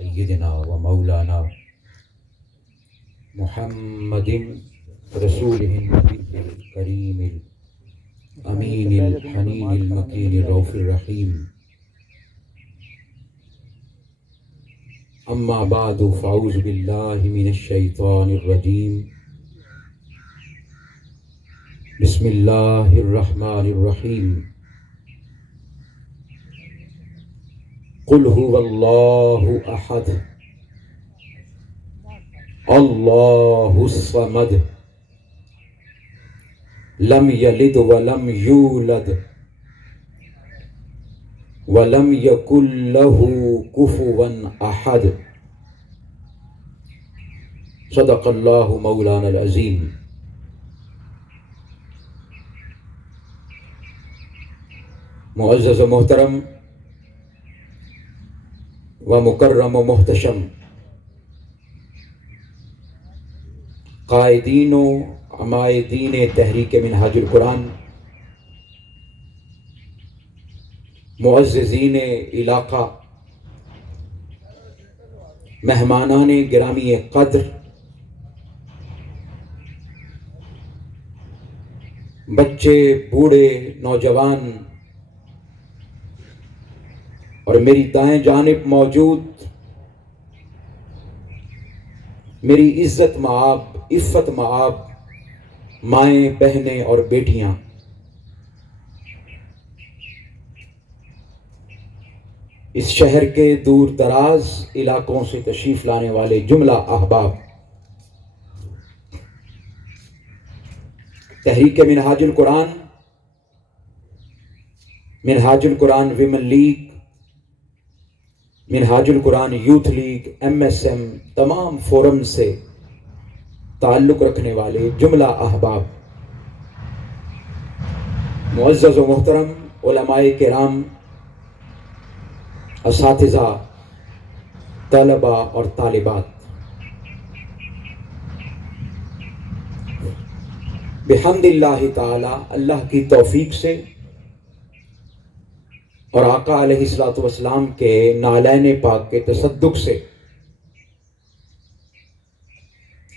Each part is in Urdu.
سیدنا و مولانا محمد رسولہ النبی الکریم الامین الحنین المکین الرؤوف الرحیم اما بعد فاعوذ باللہ من الشیطان الرجیم بسم اللہ الرحمن الرحیم قل هو اللہ احد اللہ الصمد لم یلد ولم یولد ولم یکن له کفوا احد صدق اللہ مولانا العظیم۔ معزز و محترم و مکرم و محتشم قائدین و عمائدین تحریک منہاج القرآن، معززین علاقہ، مہمانان گرامی قدر، بچے، بوڑھے، نوجوان اور میری دائیں جانب موجود میری عزت مآب، عفت مآب مائیں، بہنیں اور بیٹیاں، اس شہر کے دور دراز علاقوں سے تشریف لانے والے جملہ احباب، تحریک منہاج القرآن، منہاج القرآن ویمن لیگ، منہاج القرآن یوتھ لیگ، MSM، تمام فورم سے تعلق رکھنے والے جملہ احباب، معزز و محترم علماء کرام، اساتذہ، طلبہ اور طالبات، بحمد اللہ تعالی، اللہ کی توفیق سے اور آقا علیہ الصلوۃ والسلام کے نالین پاک کے تصدق سے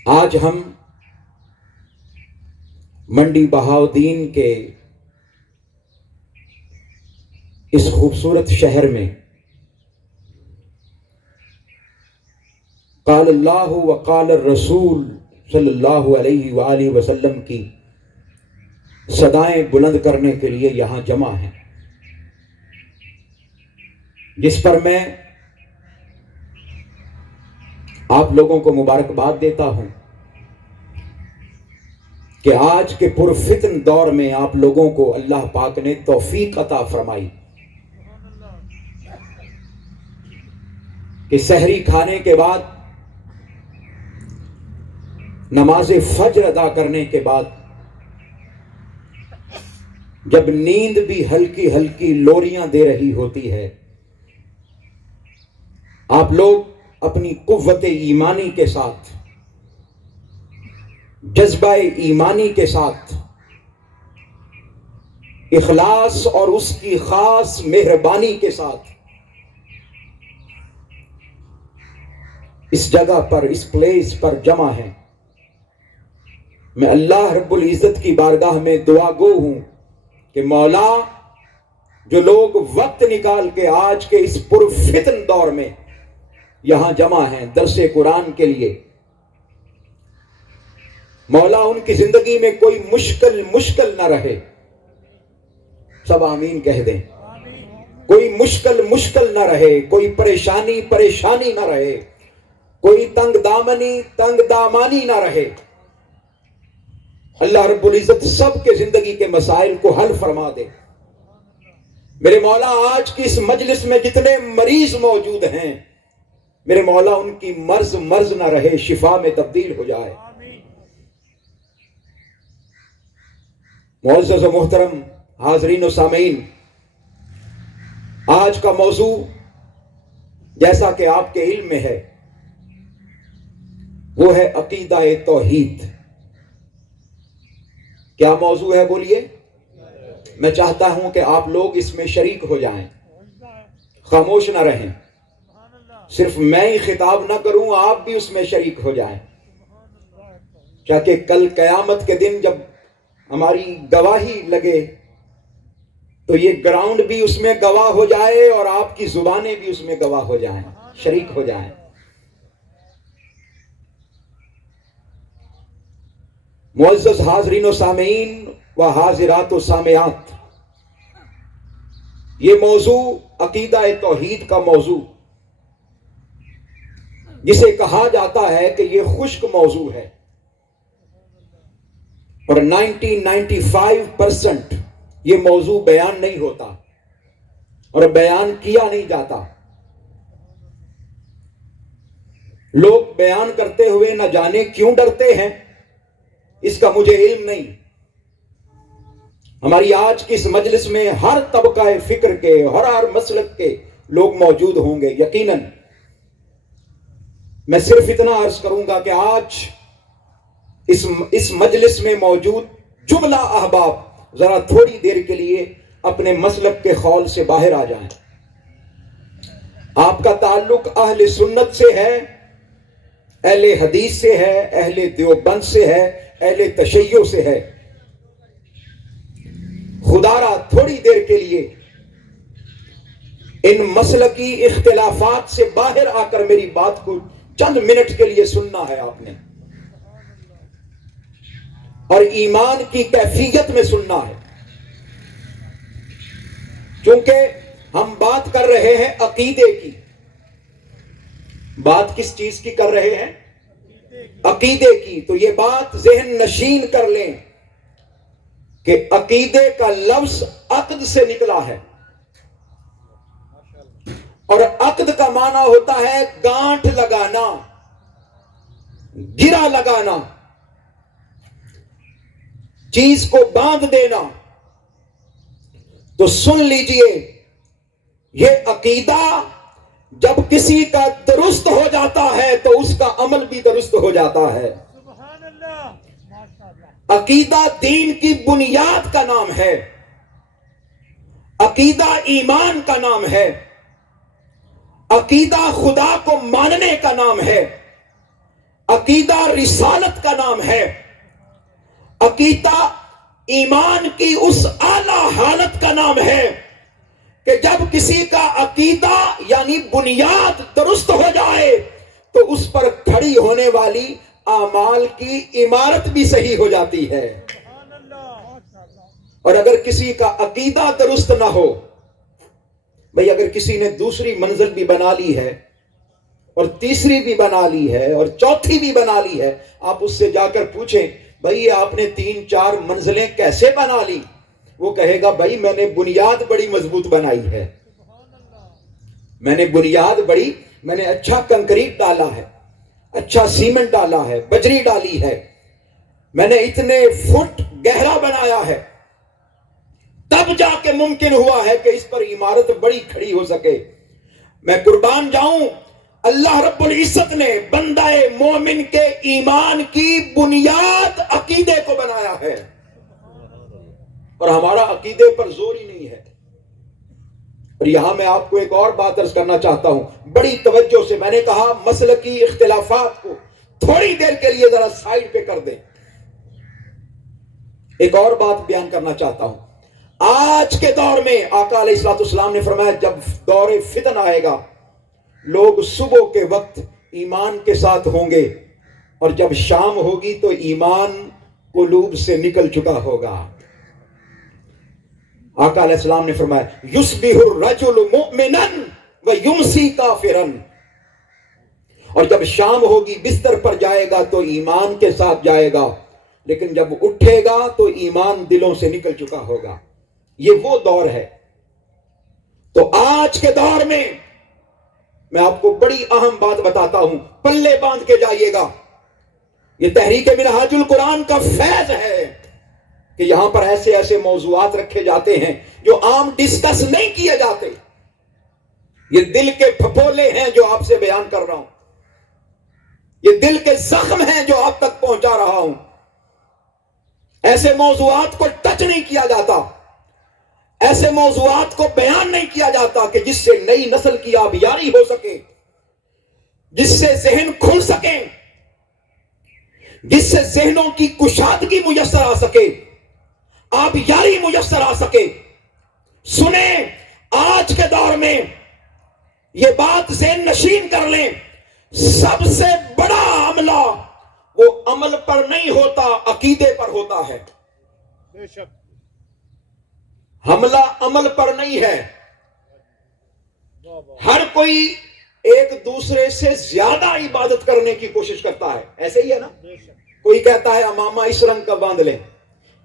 آج ہم منڈی بہاؤدین کے اس خوبصورت شہر میں قال اللہ وقال الرسول صلی اللہ علیہ وآلہ وسلم کی صدائیں بلند کرنے کے لیے یہاں جمع ہیں، جس پر میں آپ لوگوں کو مبارکباد دیتا ہوں کہ آج کے پرفتن دور میں آپ لوگوں کو اللہ پاک نے توفیق عطا فرمائی کہ سحری کھانے کے بعد، نماز فجر ادا کرنے کے بعد، جب نیند بھی ہلکی ہلکی لوریاں دے رہی ہوتی ہے، آپ لوگ اپنی قوت ایمانی کے ساتھ، جذبہ ایمانی کے ساتھ، اخلاص اور اس کی خاص مہربانی کے ساتھ اس جگہ پر، اس پلیس پر جمع ہیں۔ میں اللہ رب العزت کی بارگاہ میں دعا گو ہوں کہ مولا، جو لوگ وقت نکال کے آج کے اس پرفتن دور میں یہاں جمع ہیں درس قرآن کے لیے، مولا ان کی زندگی میں کوئی مشکل نہ رہے، سب آمین کہہ دیں، کوئی مشکل نہ رہے، کوئی پریشانی نہ رہے، کوئی تنگ دامانی نہ رہے۔ اللہ رب العزت سب کے زندگی کے مسائل کو حل فرما دے۔ میرے مولا، آج کی اس مجلس میں جتنے مریض موجود ہیں، میرے مولا ان کی مرض نہ رہے، شفا میں تبدیل ہو جائے۔ معزز و محترم حاضرین و سامعین، آج کا موضوع جیسا کہ آپ کے علم میں ہے وہ ہے عقیدہ توحید۔ کیا موضوع ہے بولیے؟ میں چاہتا ہوں کہ آپ لوگ اس میں شریک ہو جائیں، خاموش نہ رہیں۔ صرف میں ہی خطاب نہ کروں، آپ بھی اس میں شریک ہو جائیں، تاکہ کل قیامت کے دن جب ہماری گواہی لگے تو یہ گراؤنڈ بھی اس میں گواہ ہو جائے اور آپ کی زبانیں بھی اس میں گواہ ہو جائیں، شریک ہو جائیں۔ معزز حاضرین و سامعین و حاضرات و سامعات، یہ موضوع عقیدہ توحید کا موضوع، جسے کہا جاتا ہے کہ یہ خشک موضوع ہے، اور 95% یہ موضوع بیان نہیں ہوتا اور بیان کیا نہیں جاتا۔ لوگ بیان کرتے ہوئے نہ جانے کیوں ڈرتے ہیں، اس کا مجھے علم نہیں۔ ہماری آج کی اس مجلس میں ہر طبقہ فکر کے، ہر مسلک کے لوگ موجود ہوں گے یقیناً۔ میں صرف اتنا عرض کروں گا کہ آج اس مجلس میں موجود جملہ احباب ذرا تھوڑی دیر کے لیے اپنے مسلک کے خول سے باہر آ جائیں۔ آپ کا تعلق اہل سنت سے ہے، اہل حدیث سے ہے، اہل دیوبند سے ہے، اہل تشیع سے ہے۔ خدا را تھوڑی دیر کے لیے ان مسلکی اختلافات سے باہر آ کر میری بات کو چند منٹ کے لیے سننا ہے آپ نے، اور ایمان کی کیفیت میں سننا ہے، کیونکہ ہم بات کر رہے ہیں عقیدے کی۔ بات کس چیز کی کر رہے ہیں؟ عقیدے کی۔ تو یہ بات ذہن نشین کر لیں کہ عقیدے کا لفظ عقد سے نکلا ہے، اور عقد کا معنی ہوتا ہے گانٹھ لگانا، گرا لگانا، چیز کو باندھ دینا۔ تو سن لیجئے، یہ عقیدہ جب کسی کا درست ہو جاتا ہے تو اس کا عمل بھی درست ہو جاتا ہے۔ عقیدہ دین کی بنیاد کا نام ہے، عقیدہ ایمان کا نام ہے، عقیدہ خدا کو ماننے کا نام ہے، عقیدہ رسالت کا نام ہے، عقیدہ ایمان کی اس اعلیٰ حالت کا نام ہے کہ جب کسی کا عقیدہ یعنی بنیاد درست ہو جائے تو اس پر کھڑی ہونے والی اعمال کی عمارت بھی صحیح ہو جاتی ہے۔ اور اگر کسی کا عقیدہ درست نہ ہو، بھئی اگر کسی نے دوسری منزل بھی بنا لی ہے اور تیسری بھی بنا لی ہے اور چوتھی بھی بنا لی ہے، آپ اس سے جا کر پوچھیں بھئی آپ نے 3-4 منزلیں کیسے بنا لی؟ وہ کہے گا بھائی میں نے بنیاد بڑی مضبوط بنائی ہے، میں نے اچھا کنکریٹ ڈالا ہے، اچھا سیمنٹ ڈالا ہے، بجری ڈالی ہے، میں نے اتنے فٹ گہرا بنایا ہے، تب جا کے ممکن ہوا ہے کہ اس پر عمارت بڑی کھڑی ہو سکے۔ میں قربان جاؤں، اللہ رب العزت نے بندہ مومن کے ایمان کی بنیاد عقیدے کو بنایا ہے، اور ہمارا عقیدے پر زور ہی نہیں ہے۔ اور یہاں میں آپ کو ایک اور بات عرض کرنا چاہتا ہوں بڑی توجہ سے۔ میں نے کہا مسلکی اختلافات کو تھوڑی دیر کے لیے ذرا سائیڈ پہ کر دیں، ایک اور بات بیان کرنا چاہتا ہوں۔ آج کے دور میں آقا علیہ الصلوۃ والسلام نے فرمایا جب دور فتن آئے گا، لوگ صبح کے وقت ایمان کے ساتھ ہوں گے، اور جب شام ہوگی تو ایمان قلوب سے نکل چکا ہوگا۔ آقا علیہ السلام نے فرمایا یصبح الرجل مؤمنا ویمسی کافرا، اور جب شام ہوگی بستر پر جائے گا تو ایمان کے ساتھ جائے گا، لیکن جب اٹھے گا تو ایمان دلوں سے نکل چکا ہوگا۔ یہ وہ دور ہے۔ تو آج کے دور میں میں آپ کو بڑی اہم بات بتاتا ہوں، پلے باندھ کے جائیے گا۔ یہ تحریک منہاج القرآن کا فیض ہے کہ یہاں پر ایسے ایسے موضوعات رکھے جاتے ہیں جو عام ڈسکس نہیں کیے جاتے۔ یہ دل کے پھپولے ہیں جو آپ سے بیان کر رہا ہوں، یہ دل کے زخم ہیں جو آپ تک پہنچا رہا ہوں۔ ایسے موضوعات کو ٹچ نہیں کیا جاتا، ایسے موضوعات کو بیان نہیں کیا جاتا کہ جس سے نئی نسل کی آبیاری ہو سکے، جس سے ذہن کھل سکیں، جس سے ذہنوں کی کشادگی میسر آ سکے، آبیاری میسر آ سکے۔ سنیں، آج کے دور میں یہ بات ذہن نشین کر لیں، سب سے بڑا عملہ وہ عمل پر نہیں ہوتا، عقیدے پر ہوتا ہے۔ بے شک حملہ عمل پر نہیں ہے۔ واہ واہ ہر کوئی ایک دوسرے سے زیادہ عبادت کرنے کی کوشش کرتا ہے، ایسے ہی ہے نا؟ بے شک کوئی کہتا ہے امامہ اس رنگ کا باندھ لیں،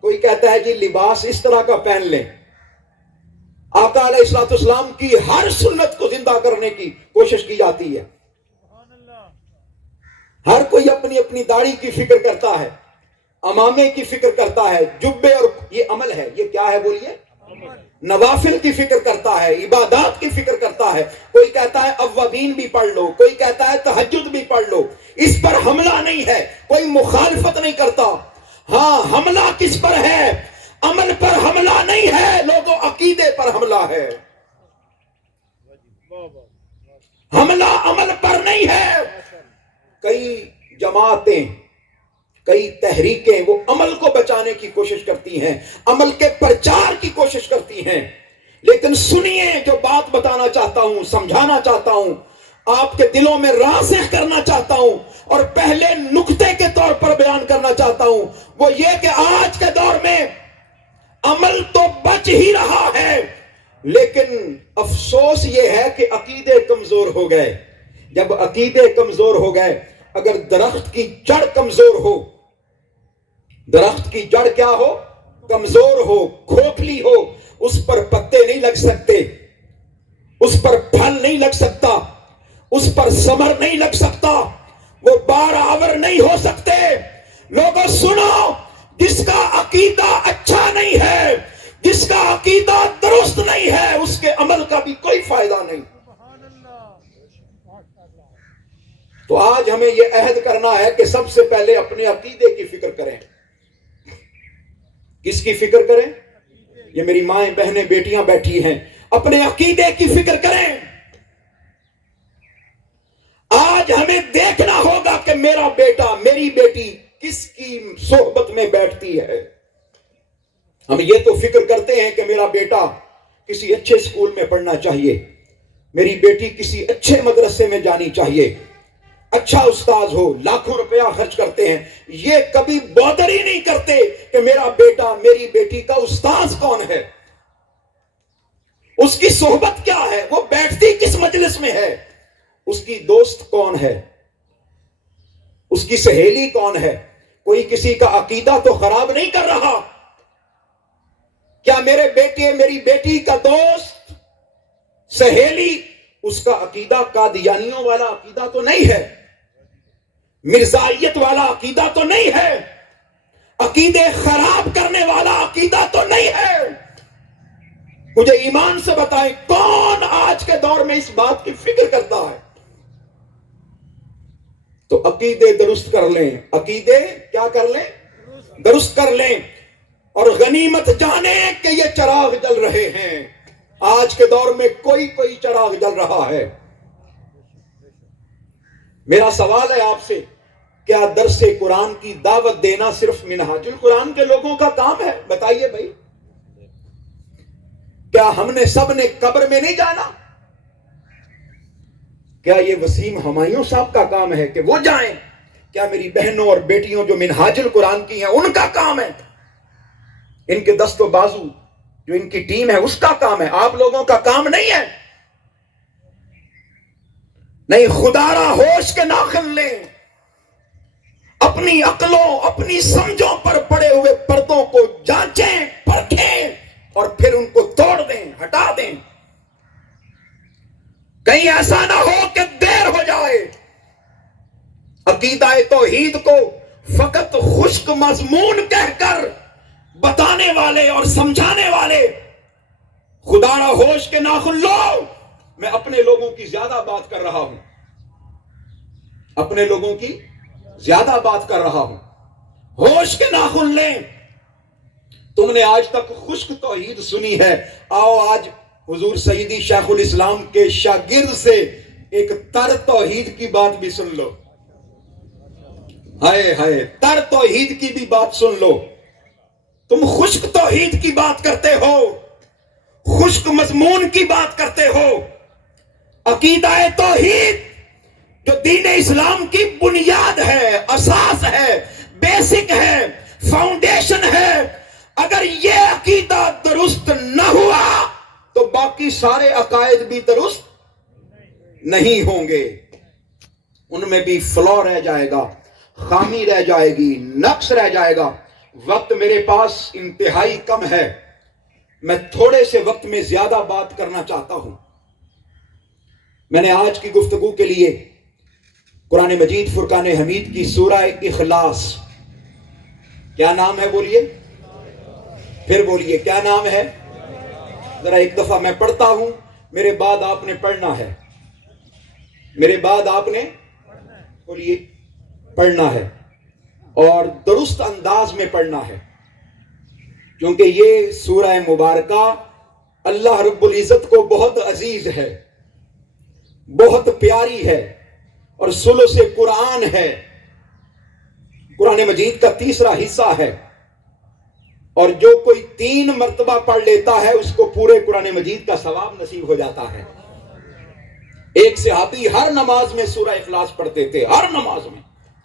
کوئی کہتا ہے جی لباس اس طرح کا پہن لیں۔ آقا علیہ الصلوۃ والسلام کی ہر سنت کو زندہ کرنے کی کوشش کی جاتی ہے۔ سبحان اللہ ہر کوئی اپنی اپنی داڑھی کی فکر کرتا ہے، امامے کی فکر کرتا ہے، جبے، اور یہ عمل ہے، یہ کیا ہے بولیے؟ عمل نوافل کی فکر کرتا ہے، عبادات کی فکر کرتا ہے۔ کوئی کہتا ہے اوابین بھی پڑھ لو، کوئی کہتا ہے تہجد بھی پڑھ لو۔ اس پر حملہ نہیں ہے، کوئی مخالفت نہیں کرتا۔ ہاں، حملہ کس پر ہے؟ عمل پر حملہ نہیں ہے لوگوں، عقیدے پر حملہ ہے۔ واہ واہ حملہ عمل پر نہیں ہے۔ کئی جماعتیں، کئی تحریکیں وہ عمل کو بچانے کی کوشش کرتی ہیں، عمل کے پرچار کی کوشش کرتی ہیں، لیکن سنیے جو بات بتانا چاہتا ہوں، سمجھانا چاہتا ہوں، آپ کے دلوں میں راسخ کرنا چاہتا ہوں، اور پہلے نقطے کے طور پر بیان کرنا چاہتا ہوں، وہ یہ کہ آج کے دور میں عمل تو بچ ہی رہا ہے، لیکن افسوس یہ ہے کہ عقیدے کمزور ہو گئے۔ جب عقیدے کمزور ہو گئے، اگر درخت کی جڑ کمزور ہو، درخت کی جڑ کیا ہو؟ کمزور ہو، کھوکھلی ہو، اس پر پتے نہیں لگ سکتے، اس پر پھل نہیں لگ سکتا، اس پر ثمر نہیں لگ سکتا، وہ بار آور نہیں ہو سکتے۔ لوگوں سنو، جس کا عقیدہ اچھا نہیں ہے، جس کا عقیدہ درست نہیں ہے، اس کے عمل کا بھی کوئی فائدہ نہیں۔ سبحان اللہ ماشاء اللہ تو آج ہمیں یہ عہد کرنا ہے کہ سب سے پہلے اپنے عقیدے کی فکر کریں۔ کس کی فکر کریں؟ یہ میری مائیں، بہنیں، بیٹیاں بیٹھی ہیں، اپنے عقیدے کی فکر کریں۔ آج ہمیں دیکھنا ہوگا کہ میرا بیٹا، میری بیٹی کس کی صحبت میں بیٹھتی ہے۔ ہم یہ تو فکر کرتے ہیں کہ میرا بیٹا کسی اچھے اسکول میں پڑھنا چاہیے، میری بیٹی کسی اچھے مدرسے میں جانی چاہیے، اچھا استاذ ہو، لاکھوں روپیہ خرچ کرتے ہیں۔ یہ کبھی بودر ہی نہیں کرتے کہ میرا بیٹا، میری بیٹی کا استاذ کون ہے، اس کی صحبت کیا ہے، وہ بیٹھتی کس مجلس میں ہے، اس کی دوست کون ہے، اس کی سہیلی کون ہے۔ کوئی کسی کا عقیدہ تو خراب نہیں کر رہا۔ کیا میرے بیٹے، میری بیٹی کا دوست، سہیلی، اس کا عقیدہ قادیانیوں والا عقیدہ تو نہیں ہے، مرزائیت والا عقیدہ تو نہیں ہے، عقیدے خراب کرنے والا عقیدہ تو نہیں ہے؟ مجھے ایمان سے بتائیں، کون آج کے دور میں اس بات کی فکر کرتا ہے؟ تو عقیدے درست کر لیں، عقیدے کیا کر لیں؟ درست کر لیں، اور غنیمت جانیں کہ یہ چراغ جل رہے ہیں۔ آج کے دور میں کوئی چراغ جل رہا ہے۔ میرا سوال ہے آپ سے، کیا درس قرآن کی دعوت دینا صرف منہاج القرآن کے لوگوں کا کام ہے؟ بتائیے بھائی، کیا ہم نے سب نے قبر میں نہیں جانا؟ کیا یہ وسیم ہمایوں صاحب کا کام ہے کہ وہ جائیں؟ کیا میری بہنوں اور بیٹیوں جو منہاج القرآن کی ہیں ان کا کام ہے؟ ان کے دست و بازو جو ان کی ٹیم ہے اس کا کام ہے، آپ لوگوں کا کام نہیں ہے؟ نہیں، خدا را ہوش کے ناخن لیں، اپنی عقلوں، اپنی سمجھوں پر پڑے ہوئے پردوں کو جانچیں، پرکھیں، اور پھر ان کو توڑ دیں، ہٹا دیں۔ کہیں ایسا نہ ہو کہ دیر ہو جائے۔ عقیدہ توحید کو فقط خشک مضمون کہہ کر بتانے والے اور سمجھانے والے، خدا را ہوش کے ناخن لو۔ میں اپنے لوگوں کی زیادہ بات کر رہا ہوں، اپنے لوگوں کی زیادہ بات کر رہا ہوں۔ ہوش کے ناخن لیں۔ تم نے آج تک خشک توحید سنی ہے، آؤ آج حضور سیدی شیخ الاسلام کے شاگرد سے ایک تر توحید کی بات بھی سن لو. ہائے ہائے، تر توحید کی بھی بات سن لو. تم خشک توحید کی بات کرتے ہو، خشک مضمون کی بات کرتے ہو. عقیدہ توحید جو دین اسلام کی بنیاد ہے، اساس ہے، بیسک ہے، فاؤنڈیشن ہے، اگر یہ عقیدہ درست نہ ہوا تو باقی سارے عقائد بھی درست نہیں ہوں گے. ان میں بھی فلو رہ جائے گا، خامی رہ جائے گی، نقص رہ جائے گا. وقت میرے پاس انتہائی کم ہے، میں تھوڑے سے وقت میں زیادہ بات کرنا چاہتا ہوں. میں نے آج کی گفتگو کے لیے قرآن مجید فرقان حمید کی سورہ اخلاص، کیا نام ہے بولیے، پھر بولیے کیا نام ہے. ذرا ایک دفعہ میں پڑھتا ہوں، میرے بعد آپ نے پڑھنا ہے، میرے بعد آپ نے بولیے پڑھنا ہے، اور درست انداز میں پڑھنا ہے، کیونکہ یہ سورہ مبارکہ اللہ رب العزت کو بہت عزیز ہے، بہت پیاری ہے، اور ثلث قرآن ہے. قرآن مجید کا تیسرا حصہ ہے، اور جو کوئی 3 مرتبہ پڑھ لیتا ہے اس کو پورے قرآن مجید کا ثواب نصیب ہو جاتا ہے. ایک صحابی ہر نماز میں سورہ اخلاص پڑھتے تھے، ہر نماز میں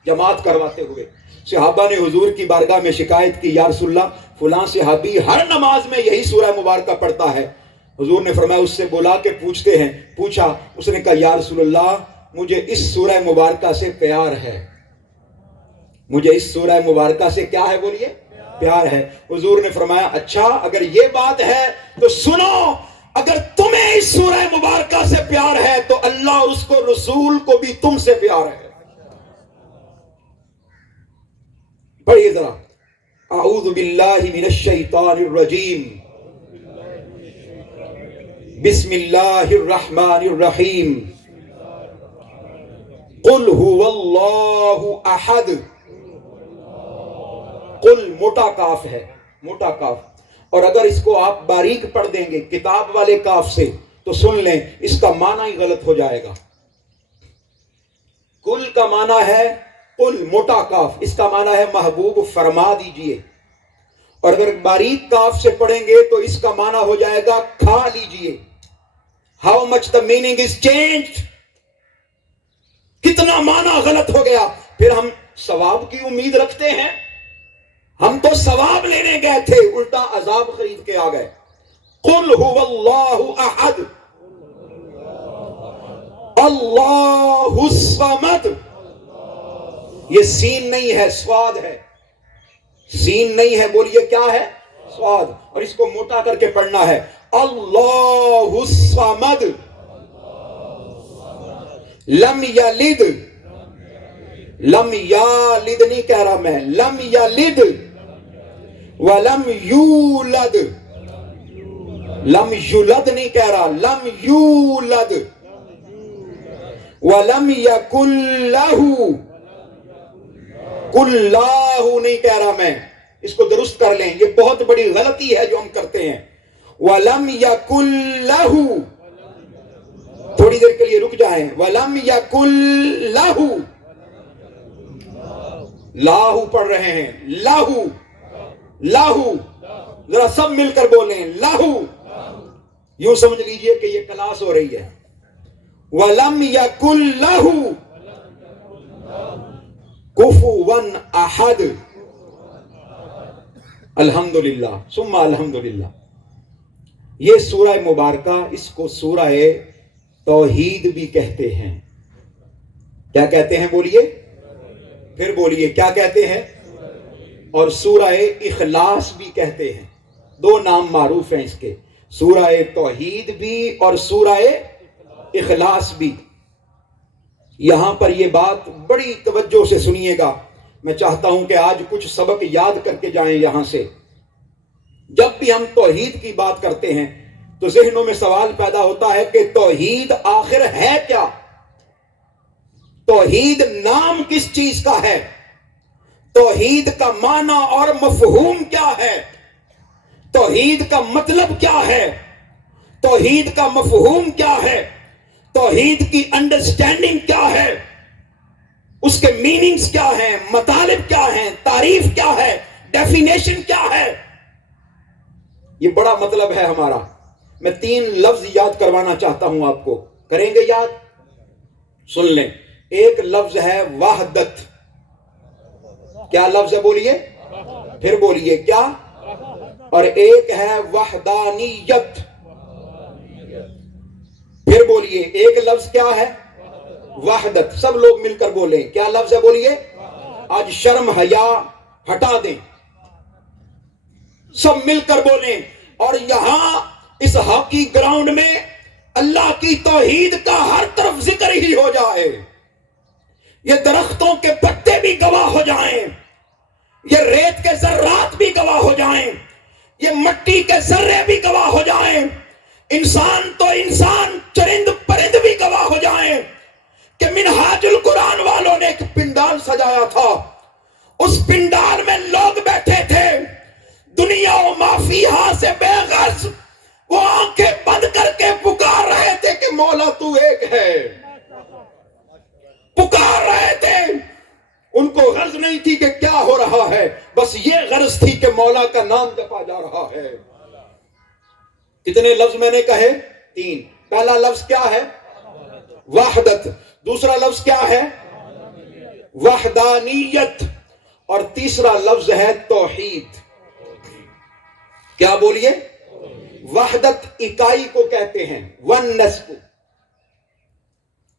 جماعت کرواتے ہوئے. صحابہ نے حضور کی بارگاہ میں شکایت کی، یا رسول اللہ فلاں صحابی ہر نماز میں یہی سورہ مبارکہ پڑھتا ہے. حضور نے فرمایا اس سے بلا کے پوچھتے ہیں. پوچھا، اس نے کہا یا رسول اللہ مجھے اس سورہ مبارکہ سے پیار ہے، مجھے اس سورہ مبارکہ سے کیا ہے بولیے، پیار ہے. حضور نے فرمایا اچھا اگر یہ بات ہے تو سنو، اگر تمہیں اس سورہ مبارکہ سے پیار ہے تو اللہ اور اس کو رسول کو بھی تم سے پیار ہے. پڑھیے ذرا، اعوذ باللہ من الشیطان الرجیم، بسم اللہ الرحمن الرحیم، قل هو اللہ احد. قل موٹا کاف ہے، موٹا کاف، اور اگر اس کو آپ باریک پڑھ دیں گے کتاب والے کاف سے تو سن لیں اس کا معنی ہی غلط ہو جائے گا. کل کا معنی ہے قل موٹا کاف، اس کا معنی ہے محبوب فرما دیجئے، اور اگر باریک کاف سے پڑھیں گے تو اس کا معنی ہو جائے گا کھا لیجئے. How much the meaning is changed, کتنا معنی غلط ہو گیا. پھر ہم ثواب کی امید رکھتے ہیں، ہم تو ثواب لینے گئے تھے، الٹا عذاب خرید کے آ گئے. قل هو اللہ احد اللہ الصمد. یہ سین نہیں ہے، سواد ہے، سین نہیں ہے بولیے کیا ہے، سواد. اور اس کو موٹا کر کے پڑھنا ہے اللہ الصمد لم یلد، لم یالد نہیں کہہ رہا میں، لم یلد ولم یولد، لم یولد نہیں کہہ رہا، لم یولد ولم یکن لہ، کل لاہ نہیں کہہ رہا میں، اس کو درست کر لیں، یہ بہت بڑی غلطی ہے جو ہم کرتے ہیں. وَلَمْ يَكُنْ لَهُ، تھوڑی دیر کے لیے رک جائیں. وَلَمْ يَكُنْ لَهُ، لاہو پڑھ رہے ہیں، لاہو، لاہو، ذرا سب مل کر بولیں لاہو. یوں سمجھ لیجئے کہ یہ کلاس ہو رہی ہے. وَلَمْ يَكُنْ لَهُ کفواً احد. الحمدللہ ثم الحمدللہ. یہ سورہ مبارکہ، اس کو سورہ توحید بھی کہتے ہیں. کیا کہتے ہیں بولیے، پھر بولیے کیا کہتے ہیں. اور سورہ اخلاص بھی کہتے ہیں. 2 نام معروف ہیں اس کے، سورہ توحید بھی اور سورہ اخلاص بھی. یہاں پر یہ بات بڑی توجہ سے سنیے گا. میں چاہتا ہوں کہ آج کچھ سبق یاد کر کے جائیں یہاں سے. جب بھی ہم توحید کی بات کرتے ہیں تو ذہنوں میں سوال پیدا ہوتا ہے کہ توحید آخر ہے کیا، توحید نام کس چیز کا ہے، توحید کا معنی اور مفہوم کیا ہے، توحید کا مطلب کیا ہے، توحید کا مفہوم کیا ہے، توحید کی انڈرسٹینڈنگ کیا ہے، اس کے میننگز کیا ہیں، مطالب کیا ہیں، تعریف کیا ہے، ڈیفینیشن کیا ہے. یہ بڑا مطلب ہے ہمارا. میں 3 لفظ یاد کروانا چاہتا ہوں آپ کو. کریں گے یاد؟ سن لیں. ایک لفظ ہے وحدت. کیا لفظ ہے بولیے؟ پھر بولیے کیا؟ اور ایک ہے وحدانیت. پھر بولیے. ایک لفظ کیا ہے؟ وحدت. سب لوگ مل کر بولیں. کیا لفظ ہے بولیے؟ آج شرم حیا ہٹا دیں، سب مل کر بولیں. اور یہاں اس ہاکی گراؤنڈ میں اللہ کی توحید کا ہر طرف ذکر ہی ہو جائے. یہ درختوں کے پتے بھی گواہ ہو جائیں، یہ ریت کے ذرات بھی گواہ ہو جائیں، یہ مٹی کے ذرے بھی گواہ ہو جائیں، انسان تو انسان، چرند پرند بھی گواہ ہو جائیں کہ منہاج القرآن والوں نے ایک پنڈال سجایا تھا. اس پنڈال میں لوگ بیٹھے تھے، دنیا و مافیہا سے بے غرض وہ آنکھیں بند کر کے پکار رہے تھے کہ مولا تو ایک ہے. پکار رہے تھے. ان کو غرض نہیں تھی کہ کیا ہو رہا ہے، بس یہ غرض تھی کہ مولا کا نام جپا جا رہا ہے. کتنے لفظ میں نے کہے؟ 3. پہلا لفظ کیا ہے؟ وحدت. دوسرا لفظ کیا ہے؟ وحدانیت. اور تیسرا لفظ ہے توحید. کیا بولیے؟ وحدت اکائی کو کہتے ہیں، ونس کو.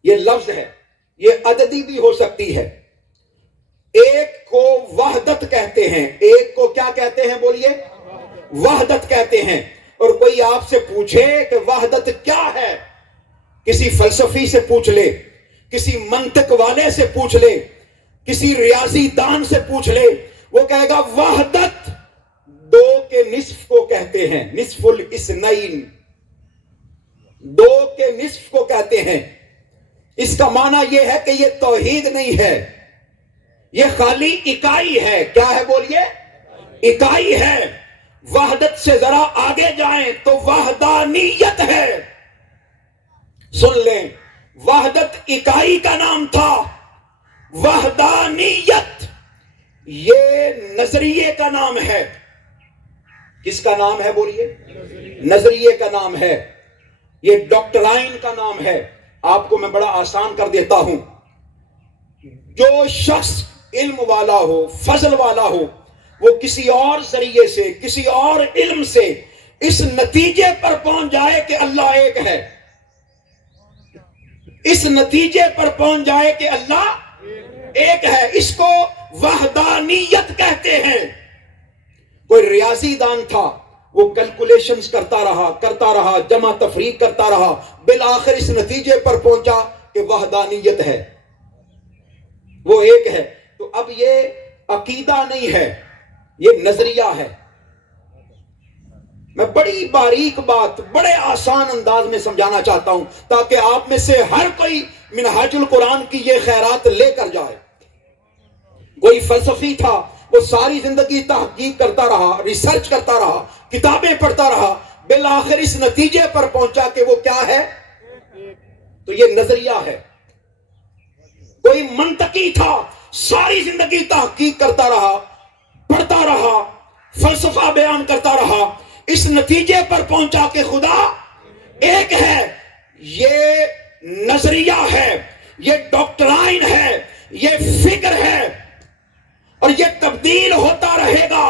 یہ لفظ ہے، یہ عددی بھی ہو سکتی ہے. ایک کو وحدت کہتے ہیں. ایک کو کیا کہتے ہیں بولیے؟ وحدت کہتے ہیں. اور کوئی آپ سے پوچھے کہ وحدت کیا ہے، کسی فلسفی سے پوچھ لے، کسی منطق والے سے پوچھ لے، کسی ریاضی دان سے پوچھ لے، وہ کہے گا وحدت 2 کے نصف کو کہتے ہیں. نصف الاثنین، 2 کے نصف کو کہتے ہیں. اس کا معنی یہ ہے کہ یہ توحید نہیں ہے، یہ خالی اکائی ہے. کیا ہے بولیے؟ اکائی ہے. وحدت سے ذرا آگے جائیں تو وحدانیت ہے. سن لیں، وحدت اکائی کا نام تھا، وحدانیت یہ نظریے کا نام ہے. کس کا نام ہے بولیے؟ نظریے کا نام ہے. یہ ڈاکٹرائن کا نام ہے. آپ کو میں بڑا آسان کر دیتا ہوں. جو شخص علم والا ہو، فضل والا ہو، وہ کسی اور ذریعے سے، کسی اور علم سے اس نتیجے پر پہنچ جائے کہ اللہ ایک ہے، اس نتیجے پر پہنچ جائے کہ اللہ ایک ہے، اس کو وحدانیت کہتے ہیں. کوئی ریاضی دان تھا، وہ کیلکولیشنز کرتا رہا، جمع تفریق کرتا رہا، بالآخر اس نتیجے پر پہنچا کہ وحدانیت ہے، وہ ایک ہے. تو اب یہ عقیدہ نہیں ہے، یہ نظریہ ہے. میں بڑی باریک بات بڑے آسان انداز میں سمجھانا چاہتا ہوں تاکہ آپ میں سے ہر کوئی منہاج القرآن کی یہ خیرات لے کر جائے. کوئی فلسفی تھا، وہ ساری زندگی تحقیق کرتا رہا، ریسرچ کرتا رہا، کتابیں پڑھتا رہا، بالآخر اس نتیجے پر پہنچا کہ وہ کیا ہے، تو یہ نظریہ ہے. کوئی منطقی تھا، ساری زندگی تحقیق کرتا رہا، پڑھتا رہا، فلسفہ بیان کرتا رہا، اس نتیجے پر پہنچا کہ خدا ایک ہے. یہ نظریہ ہے، یہ ڈاکٹرائن ہے، یہ فکر ہے، اور یہ تبدیل ہوتا رہے گا.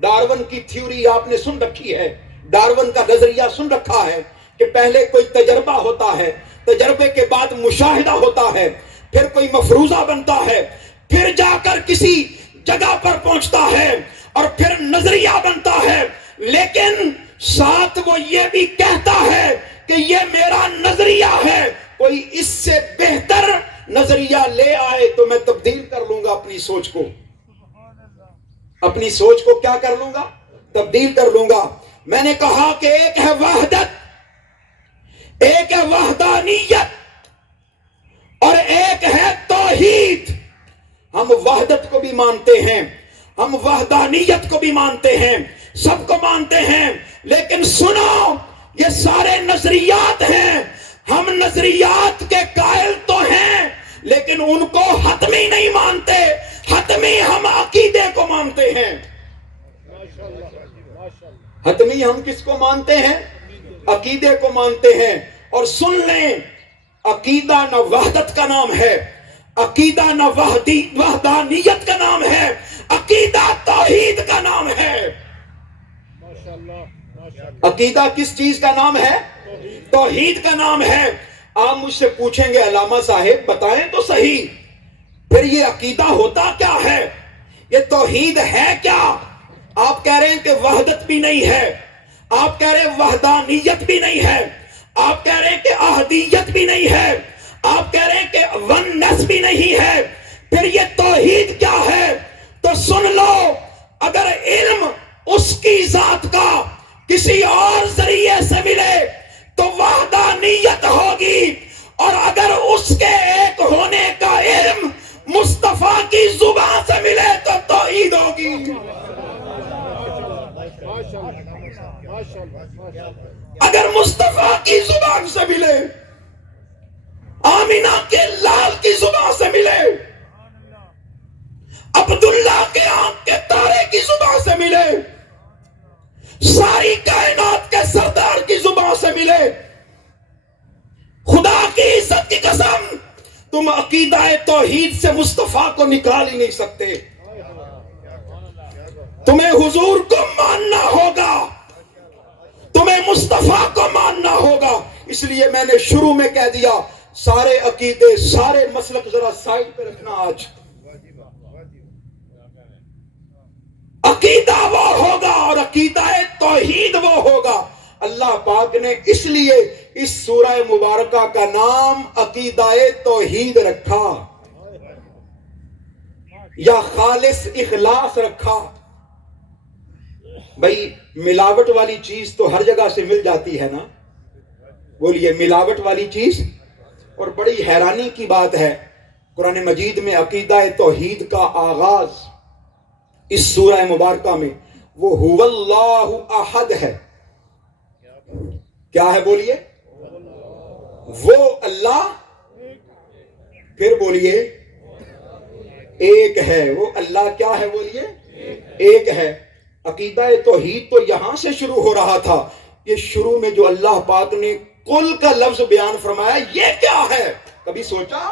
ڈارون کی تھیوری آپ نے سن رکھی ہے، ڈارون کا نظریہ سن رکھا ہے کہ پہلے کوئی تجربہ ہوتا ہے، تجربے کے بعد مشاہدہ ہوتا ہے، پھر کوئی مفروضہ بنتا ہے، پھر جا کر کسی جگہ پر پہنچتا ہے، اور پھر نظریہ بنتا ہے. لیکن ساتھ وہ یہ بھی کہتا ہے کہ یہ میرا نظریہ ہے، کوئی اس سے بہتر نظریہ لے آئے تو میں تبدیل کر لوں گا اپنی سوچ کو. اپنی سوچ کو کیا کر لوں گا؟ تبدیل کر لوں گا. میں نے کہا کہ ایک ہے وحدت، ایک ہے وحدانیت، اور ایک ہے توحید. ہم وحدت کو بھی مانتے ہیں، ہم وحدانیت کو بھی مانتے ہیں، سب کو مانتے ہیں. لیکن سنو، یہ سارے نظریات ہیں، ہم نظریات کے قائل تو ہیں لیکن ان کو حتمی نہیں مانتے، حتمی ہم عقیدے کو مانتے ہیں۔ حتمی ہم کس کو مانتے ہیں؟ عقیدے کو مانتے ہیں۔ اور سن لیں، عقیدہ نہ وحدت کا نام ہے، عقیدہ نہ وحدانیت کا نام ہے، عقیدہ توحید کا نام ہے۔ عقیدہ کس چیز کا نام ہے؟ توحید کا نام ہے۔ آپ مجھ سے پوچھیں گے علامہ صاحب بتائیں تو صحیح، پھر یہ عقیدہ ہوتا کیا ہے، یہ توحید ہے کیا؟ آپ کہہ رہے ہیں کہ وحدت بھی نہیں ہے، آپ کہہ رہے ہیں وحدانیت بھی نہیں ہے، آپ کہہ رہے ہیں کہ احدیت بھی نہیں ہے، آپ کہہ رہے ہیں کہ ونس بھی نہیں ہے، پھر یہ توحید کیا ہے؟ تو سن لو، اگر علم اس کی ذات کا کسی اور ذریعے سے ملے تو وحدانیت ہوگی، اور اگر اس کے ایک ہونے کا علم مصطفیٰ کی زبان سے ملے تو توحید ہوگی۔ اگر مصطفیٰ کی زبان سے ملے، آمینہ کے لال کی زبان سے ملے، عبداللہ کے آنکھ کے تارے کی زبان سے ملے، ساری کائنات کے سردار کی زبان سے ملے، خدا کی عزت کی قسم تم عقیدہ توحید سے مصطفیٰ کو نکال ہی نہیں سکتے۔ تمہیں حضور کو ماننا ہوگا، تمہیں مصطفیٰ کو ماننا ہوگا۔ اس لیے میں نے شروع میں کہہ دیا سارے عقیدے، سارے مسلک ذرا سائڈ پہ رکھنا۔ آج عقیدہ وہ ہوگا اور عقیدہ توحید وہ ہوگا۔ اللہ پاک نے اس لیے اس سورہ مبارکہ کا نام عقیدہ توحید رکھا یا خالص اخلاص رکھا۔ بھئی ملاوٹ والی چیز تو ہر جگہ سے مل جاتی ہے نا، بولیے ملاوٹ والی چیز۔ اور بڑی حیرانی کی بات ہے، قرآن مجید میں عقیدہ توحید کا آغاز اس سورہ مبارکہ میں وہ هو اللہ احد ہے۔ کیا ہے بولیے؟ وہ اللہ، پھر بولیے ایک ہے۔ وہ اللہ کیا ہے بولیے؟ ایک ہے۔ عقیدہ توحید تو یہاں سے شروع ہو رہا تھا۔ یہ شروع میں جو اللہ پاک نے کل کا لفظ بیان فرمایا یہ کیا ہے؟ کبھی سوچا؟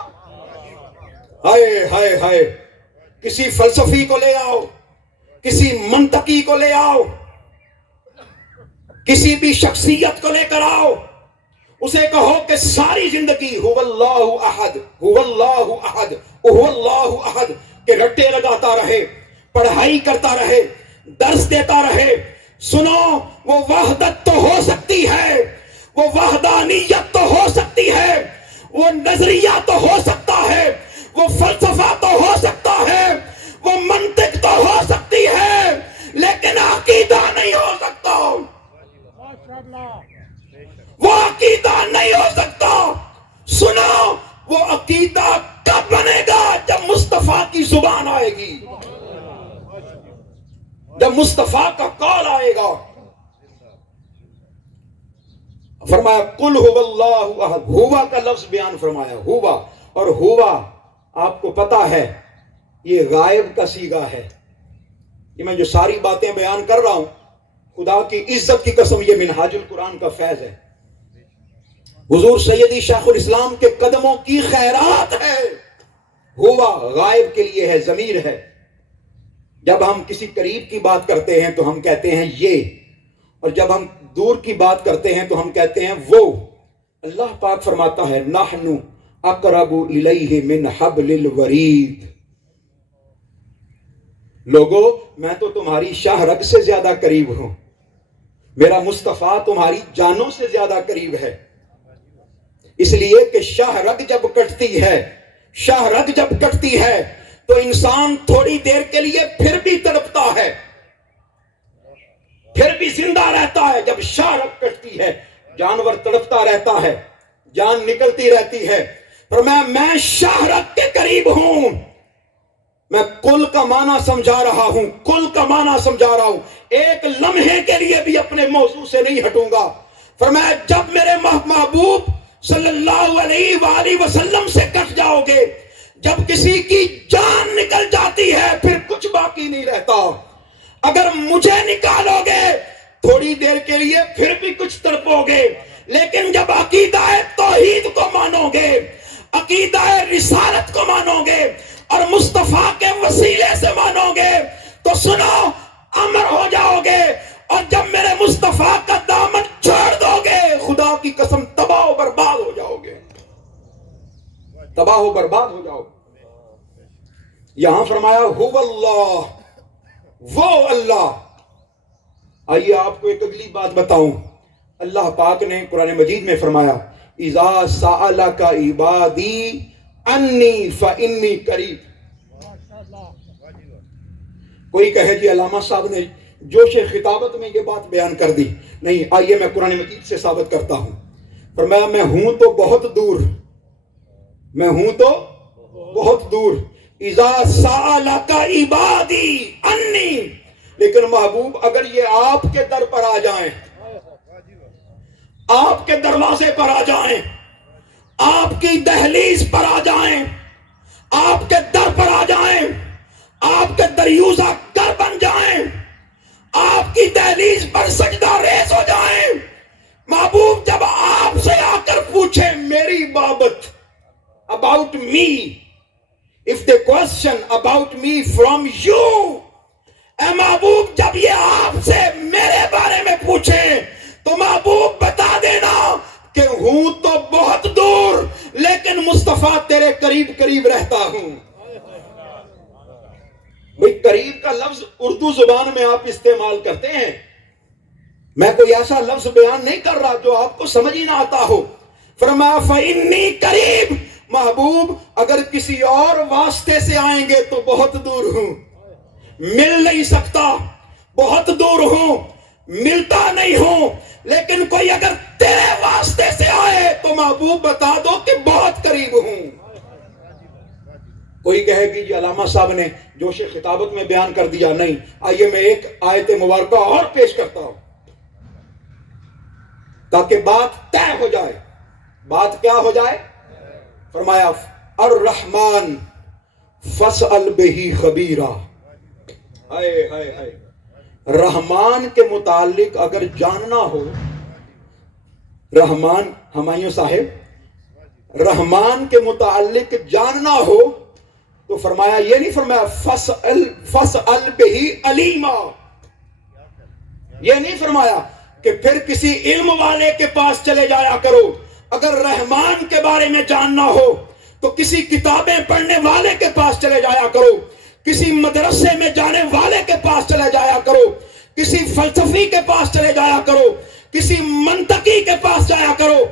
ہائے ہائے ہائے، کسی فلسفی کو لے آؤ، کسی منطقی کو لے آؤ، کسی بھی شخصیت کو لے کر آؤ، اسے کہو کہ ساری زندگی هو اللہ احد، هو اللہ احد، هو اللہ احد کے رٹے لگاتا رہے، پڑھائی کرتا رہے، درس دیتا رہے۔ سنو، وہ وحدت تو ہو سکتی ہے، وہ وحدانیت تو ہو سکتی ہے، وہ نظریہ تو ہو سکتا ہے، وہ فلسفہ تو ہو سکتا ہے، وہ منطق تو ہو سکتی ہے، لیکن عقیدہ نہیں ہو سکتا۔ وہ عقیدہ نہیں ہو سکتا۔ سنو، وہ عقیدہ کب بنے گا؟ جب مصطفیٰ کی زبان آئے گی، جب مصطفیٰ کا قول آئے گا۔ فرمایا قل هو اللہ احد، ہوا کا لفظ بیان فرمایا، ہوا، اور ہوا آپ کو پتا ہے یہ غائب کا صیغہ ہے۔ یہ میں جو ساری باتیں بیان کر رہا ہوں، خدا کی عزت کی قسم یہ منہاج القرآن کا فیض ہے، حضور سیدی شیخ الاسلام کے قدموں کی خیرات ہے۔ ہوا غائب کے لیے ہے، ضمیر ہے۔ جب ہم کسی قریب کی بات کرتے ہیں تو ہم کہتے ہیں یہ، اور جب ہم دور کی بات کرتے ہیں تو ہم کہتے ہیں وہ۔ اللہ پاک فرماتا ہے نحن اقرب الیہ من حبل الورید، لوگو میں تو تمہاری شاہ رگ سے زیادہ قریب ہوں، میرا مصطفیٰ تمہاری جانوں سے زیادہ قریب ہے۔ اس لیے کہ شاہ رگ جب کٹتی ہے، شاہ رگ جب کٹتی ہے تو انسان تھوڑی دیر کے لیے پھر بھی تڑپتا ہے، پھر بھی زندہ رہتا ہے۔ جب شاہ رگ کٹتی ہے جانور تڑپتا رہتا ہے، جان نکلتی رہتی ہے۔ پر میں شاہ رگ کے قریب ہوں۔ میں کل کا معنی سمجھا رہا ہوں، کل کا معنی سمجھا رہا ہوں، ایک لمحے کے لیے بھی اپنے موضوع سے نہیں ہٹوں گا۔ فرمایا جب میرے محبوب صلی اللہ علیہ وآلہ وسلم سے کٹ جاؤ گے. جب کسی کی جان نکل جاتی ہے پھر کچھ باقی نہیں رہتا. اگر مجھے نکالو گے تھوڑی دیر کے لیے پھر بھی کچھ تڑپو گے، لیکن جب عقیدہ توحید کو مانو گے، عقیدہ رسالت کو مانو گے اور مصطفیٰ کے وسیلے سے مانو گے تو سنو امر ہو جاؤ گے. اور جب میرے مصطفیٰ کا دامن چھوڑ دو گے خدا کی قسم تباہ و برباد ہو جاؤ گے، تباہ و برباد ہو جاؤ گے. یہاں فرمایا ہو اللہ، وہ اللہ. آئیے آپ کو ایک اگلی بات بتاؤں. اللہ پاک نے قرآن مجید میں فرمایا اذا سألک عبادی انی فانی قریب. کوئی کہے جی علامہ صاحب نے جوش خطابت میں یہ بات بیان کر دی. نہیں، آئیے میں قرآن مجید سے ثابت کرتا ہوں. فرمایا میں ہوں تو بہت دور، میں ہوں تو بہت دور. اذا سألک عبادی انی، لیکن محبوب اگر یہ آپ کے در پر آ جائیں، آپ کے دروازے پر آ جائیں، آپ کی دہلیز پر آ جائیں، آپ کے در پر آ جائیں، آپ کے دریوزہ گر بن جائیں، آپ کی دہلیز پر سجدہ ریز ہو جائیں، محبوب جب آپ سے آ کر پوچھیں میری بابت، about me, if they question about me from you، اے محبوب جب یہ آپ سے میرے بارے میں پوچھیں تو محبوب بتا دینا کہ ہوں تو بہت دور لیکن مصطفیٰ تیرے قریب قریب رہتا ہوں. بھئی قریب کا لفظ اردو زبان میں آپ استعمال کرتے ہیں، میں کوئی ایسا لفظ بیان نہیں کر رہا جو آپ کو سمجھ ہی نہ آتا ہو. فرمایا فإنی قریب، محبوب اگر کسی اور واسطے سے آئیں گے تو بہت دور ہوں، مل نہیں سکتا، بہت دور ہوں، ملتا نہیں ہوں. لیکن کوئی اگر تیرے واسطے سے آئے تو محبوب بتا دو کہ بہت قریب ہوں. کوئی کہے گی جی علامہ صاحب نے جوش خطابت میں بیان کر دیا. نہیں، آئیے میں ایک آیت مبارکہ اور پیش کرتا ہوں تاکہ بات طے ہو جائے. بات کیا ہو جائے؟ فرمایا الرحمن فاسأل بہ خبیرا. ہائے ہائے ہائے، رحمان کے متعلق اگر جاننا ہو، رحمان ہمایوں صاحب رحمان کے متعلق جاننا ہو تو فرمایا یہ نہیں فرمایا فاسأل بہ علیما، یہ نہیں فرمایا کہ پھر کسی علم والے کے پاس چلے جایا کرو. اگر رحمان کے بارے میں جاننا ہو تو کسی کتابیں پڑھنے والے کے پاس چلے جایا کرو، کسی مدرسے میں جانے والے کے پاس چلے جایا کرو، کسی فلسفی کے پاس چلے جایا کرو، کسی منطقی کے پاس جایا کرو،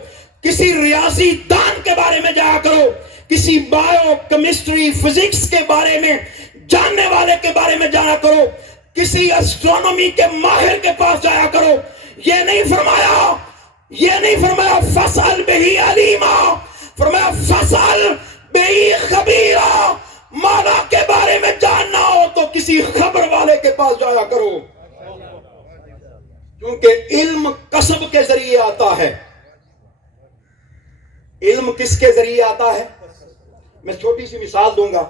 کسی ریاضی دان کے بارے میں جایا کرو، کسی بایو کیمسٹری فزکس کے بارے میں جاننے والے کے بارے میں جایا کرو، کسی اسٹرونومی کے ماہر کے پاس جایا کرو. یہ نہیں فرمایا، یہ نہیں فرمایا فاسأل بہ علیما، فرمایا فاسأل بہ خبیرا. مولا کے بارے میں جاننا ہو تو کسی خبر والے کے پاس جایا کرو، کیونکہ علم کسب کے ذریعے آتا ہے. علم کس کے ذریعے آتا ہے؟ میں چھوٹی سی مثال دوں گا.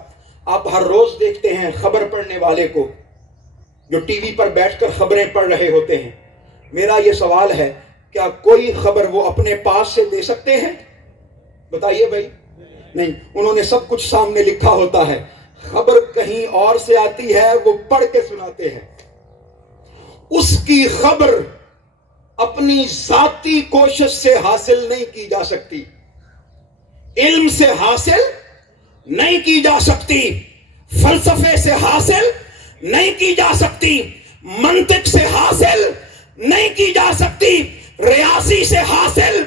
آپ ہر روز دیکھتے ہیں خبر پڑھنے والے کو جو ٹی وی پر بیٹھ کر خبریں پڑھ رہے ہوتے ہیں. میرا یہ سوال ہے کیا کوئی خبر وہ اپنے پاس سے دے سکتے ہیں؟ بتائیے بھائی. نہیں، انہوں نے سب کچھ سامنے لکھا ہوتا ہے. خبر کہیں اور سے آتی ہے، وہ پڑھ کے سناتے ہیں. اس کی خبر اپنی ذاتی کوشش سے حاصل نہیں کی جا سکتی، علم سے حاصل نہیں کی جا سکتی، فلسفے سے حاصل نہیں کی جا سکتی، منطق سے حاصل نہیں کی جا سکتی، ریاضی سے حاصل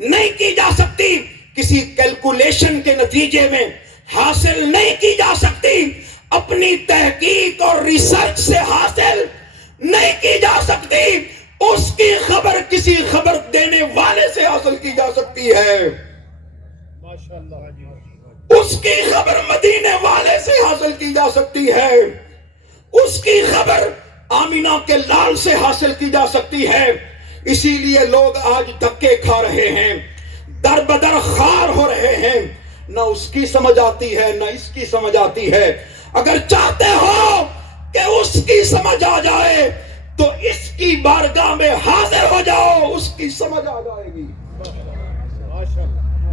نہیں کی جا سکتی، کسی کیلکولیشن کے نتیجے میں حاصل نہیں کی جا سکتی، اپنی تحقیق اور ریسرچ سے حاصل نہیں کی جا سکتی. اس کی خبر کسی خبر دینے والے سے حاصل کی جا سکتی ہے. اس کی خبر مدینے والے سے حاصل کی جا سکتی ہے. اس کی خبر آمینہ کے لال سے حاصل کی جا سکتی ہے. اسی لیے لوگ آج دھکے کھا رہے ہیں، در بدر خار ہو رہے ہیں، نہ اس کی سمجھ آتی ہے نہ اس کی سمجھ آتی ہے۔ اگر چاہتے ہو کہ اس کی سمجھ آ جائے تو اس کی بارگاہ میں حاضر ہو جاؤ، اس کی سمجھ آ جائے گی۔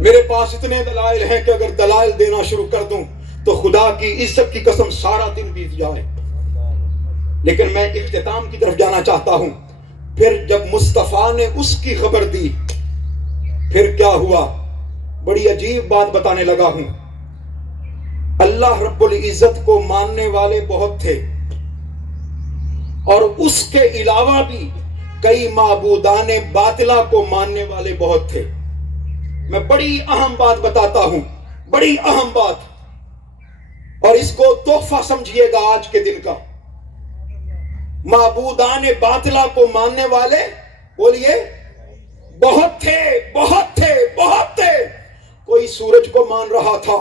میرے پاس اتنے دلائل ہیں کہ اگر دلائل دینا شروع کر دوں تو خدا کی عزت کی قسم سارا دن بیت جائے، لیکن میں اختتام کی طرف جانا چاہتا ہوں۔ پھر جب مصطفیٰ نے اس کی خبر دی، پھر کیا ہوا؟ بڑی عجیب بات بتانے لگا ہوں۔ اللہ رب العزت کو ماننے والے بہت تھے، اور اس کے علاوہ بھی کئی معبودان باطلہ کو ماننے والے بہت تھے۔ میں بڑی اہم بات بتاتا ہوں، بڑی اہم بات، اور اس کو تحفہ سمجھیے گا آج کے دن کا۔ معبودان باطلہ کو ماننے والے بولیے بہت تھے، بہت تھے، بہت تھے۔ کوئی سورج کو مان رہا تھا،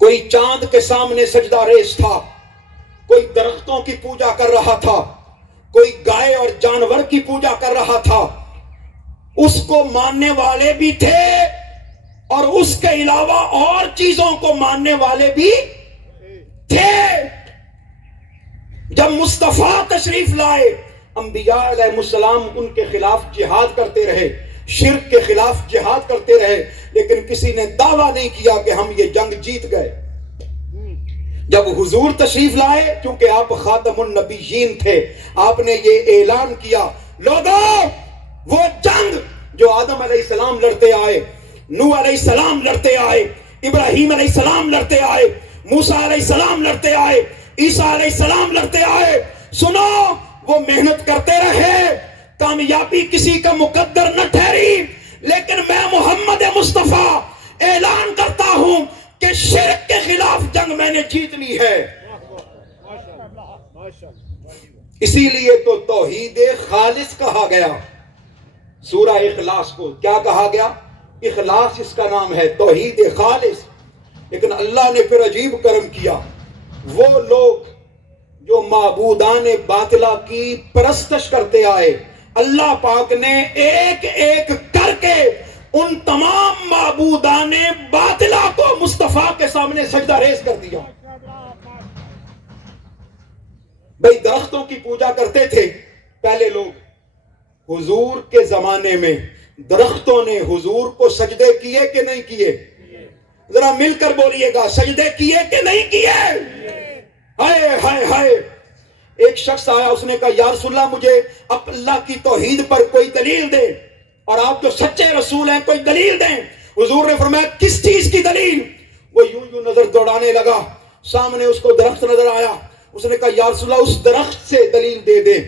کوئی چاند کے سامنے سجدہ ریز تھا، کوئی درختوں کی پوجا کر رہا تھا، کوئی گائے اور جانور کی پوجا کر رہا تھا۔ اس کو ماننے والے بھی تھے اور اس کے علاوہ اور چیزوں کو ماننے والے بھی تھے۔ جب مصطفیٰ تشریف لائے، انبیاء علیہ السلام ان کے خلاف جہاد کرتے رہے، شرک کے خلاف جہاد کرتے رہے، لیکن کسی نے دعویٰ نہیں کیا کہ ہم یہ جنگ جیت گئے۔ جب حضور تشریف لائے، کیونکہ آپ خاتم النبیین تھے، آپ نے یہ اعلان کیا، لوگوں وہ جنگ جو آدم علیہ السلام لڑتے آئے، نوح علیہ السلام لڑتے آئے، ابراہیم علیہ السلام لڑتے آئے، موسیٰ علیہ السلام لڑتے آئے، عیسیٰ علیہ السلام لڑتے آئے، سنو وہ محنت کرتے رہے، کامیابی کسی کا مقدر نہ ٹھہری، لیکن میں محمد مصطفیٰ اعلان کرتا ہوں کہ شرک کے خلاف جنگ میں نے جیت لی ہے۔ اسی لیے تو توحید خالص کہا گیا سورہ اخلاص کو۔ کیا کہا گیا؟ اخلاص اس کا نام ہے، توحید خالص۔ لیکن اللہ نے پھر عجیب کرم کیا، وہ لوگ جو معبودان باطلہ کی پرستش کرتے آئے، اللہ پاک نے ایک ایک کر کے ان تمام معبودان باطلہ کو مصطفیٰ کے سامنے سجدہ ریز کر دیا۔ بھئی درختوں کی پوجا کرتے تھے پہلے لوگ، حضور کے زمانے میں درختوں نے حضور کو سجدے کیے کہ نہیں کیے؟ ذرا مل کر بولیے گا، سجدے کیے کہ نہیں کیے؟ ہائے ہائے ہائے۔ ایک شخص آیا، اس نے کہا یا رسول اللہ مجھے اللہ کی توحید پر کوئی دلیل دے، اور آپ جو سچے رسول ہیں کوئی دلیل دیں۔ حضور نے فرمایا کس چیز کی دلیل؟ وہ یوں یوں نظر دوڑانے لگا، سامنے اس کو درخت نظر آیا، اس نے کہا یا رسول اللہ اس درخت سے دلیل دے دیں،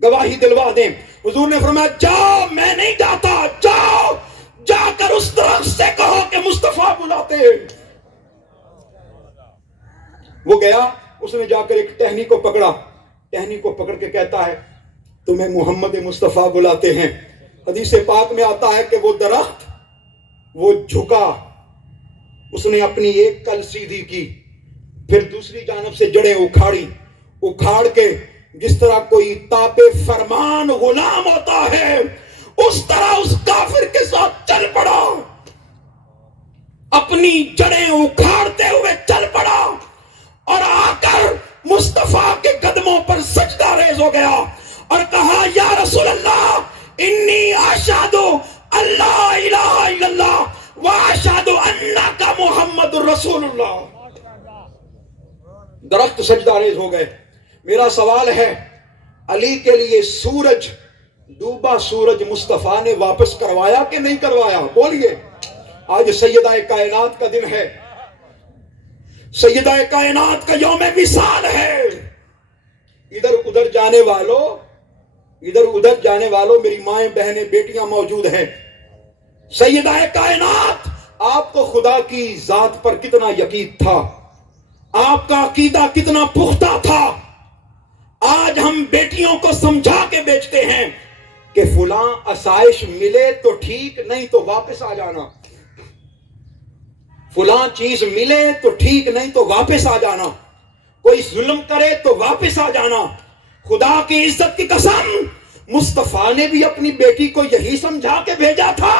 گواہی دلوا دیں۔ حضور نے فرمایا جاؤ، میں نہیں جاتا، جاؤ جا کر اس درخت سے کہو کہ مصطفیٰ بلاتے ہیں۔ وہ گیا، اس نے جا کر ایک ٹہنی کو پکڑا، ٹہنی کو پکڑ کے کہتا ہے تمہیں محمد مصطفیٰ بلاتے ہیں۔ حدیث پاک میں آتا ہے کہ وہ درخت وہ جھکا، اس نے اپنی ایک کل سیدھی کی، پھر دوسری جانب سے جڑیں اکھاڑی، اکھاڑ کے جس طرح کوئی تابع فرمان غلام ہوتا ہے اس طرح اس کافر کے ساتھ چل پڑا، اپنی جڑیں اکھاڑتے ہوئے چل پڑا، اور آ کر مصطفیٰ کے قدموں پر سجدہ ریز ہو گیا اور کہا یا رسول اللہ انی اشہد اللہ الہ الا اللہ واشہد انک محمد رسول اللہ۔ درخت سجدہ ریز ہو گئے۔ میرا سوال ہے، علی کے لیے سورج، ڈوبا سورج مصطفیٰ نے واپس کروایا کہ نہیں کروایا؟ بولیے۔ آج سیدہ کائنات کا دن ہے، سیدہ کائنات کا یوم وصال ہے۔ ادھر ادھر جانے والوں میری مائیں بہنیں بیٹیاں موجود ہیں۔ سیدہ کائنات، آپ کو خدا کی ذات پر کتنا یقین تھا، آپ کا عقیدہ کتنا پختہ تھا۔ آج ہم بیٹیوں کو سمجھا کے بیچتے ہیں کہ فلاں آسائش ملے تو ٹھیک، نہیں تو واپس آ جانا، فلاں چیز ملے تو ٹھیک، نہیں تو واپس آ جانا، کوئی ظلم کرے تو واپس آ جانا۔ خدا کی عزت کی قسم، مصطفیٰ نے بھی اپنی بیٹی کو یہی سمجھا کے بھیجا تھا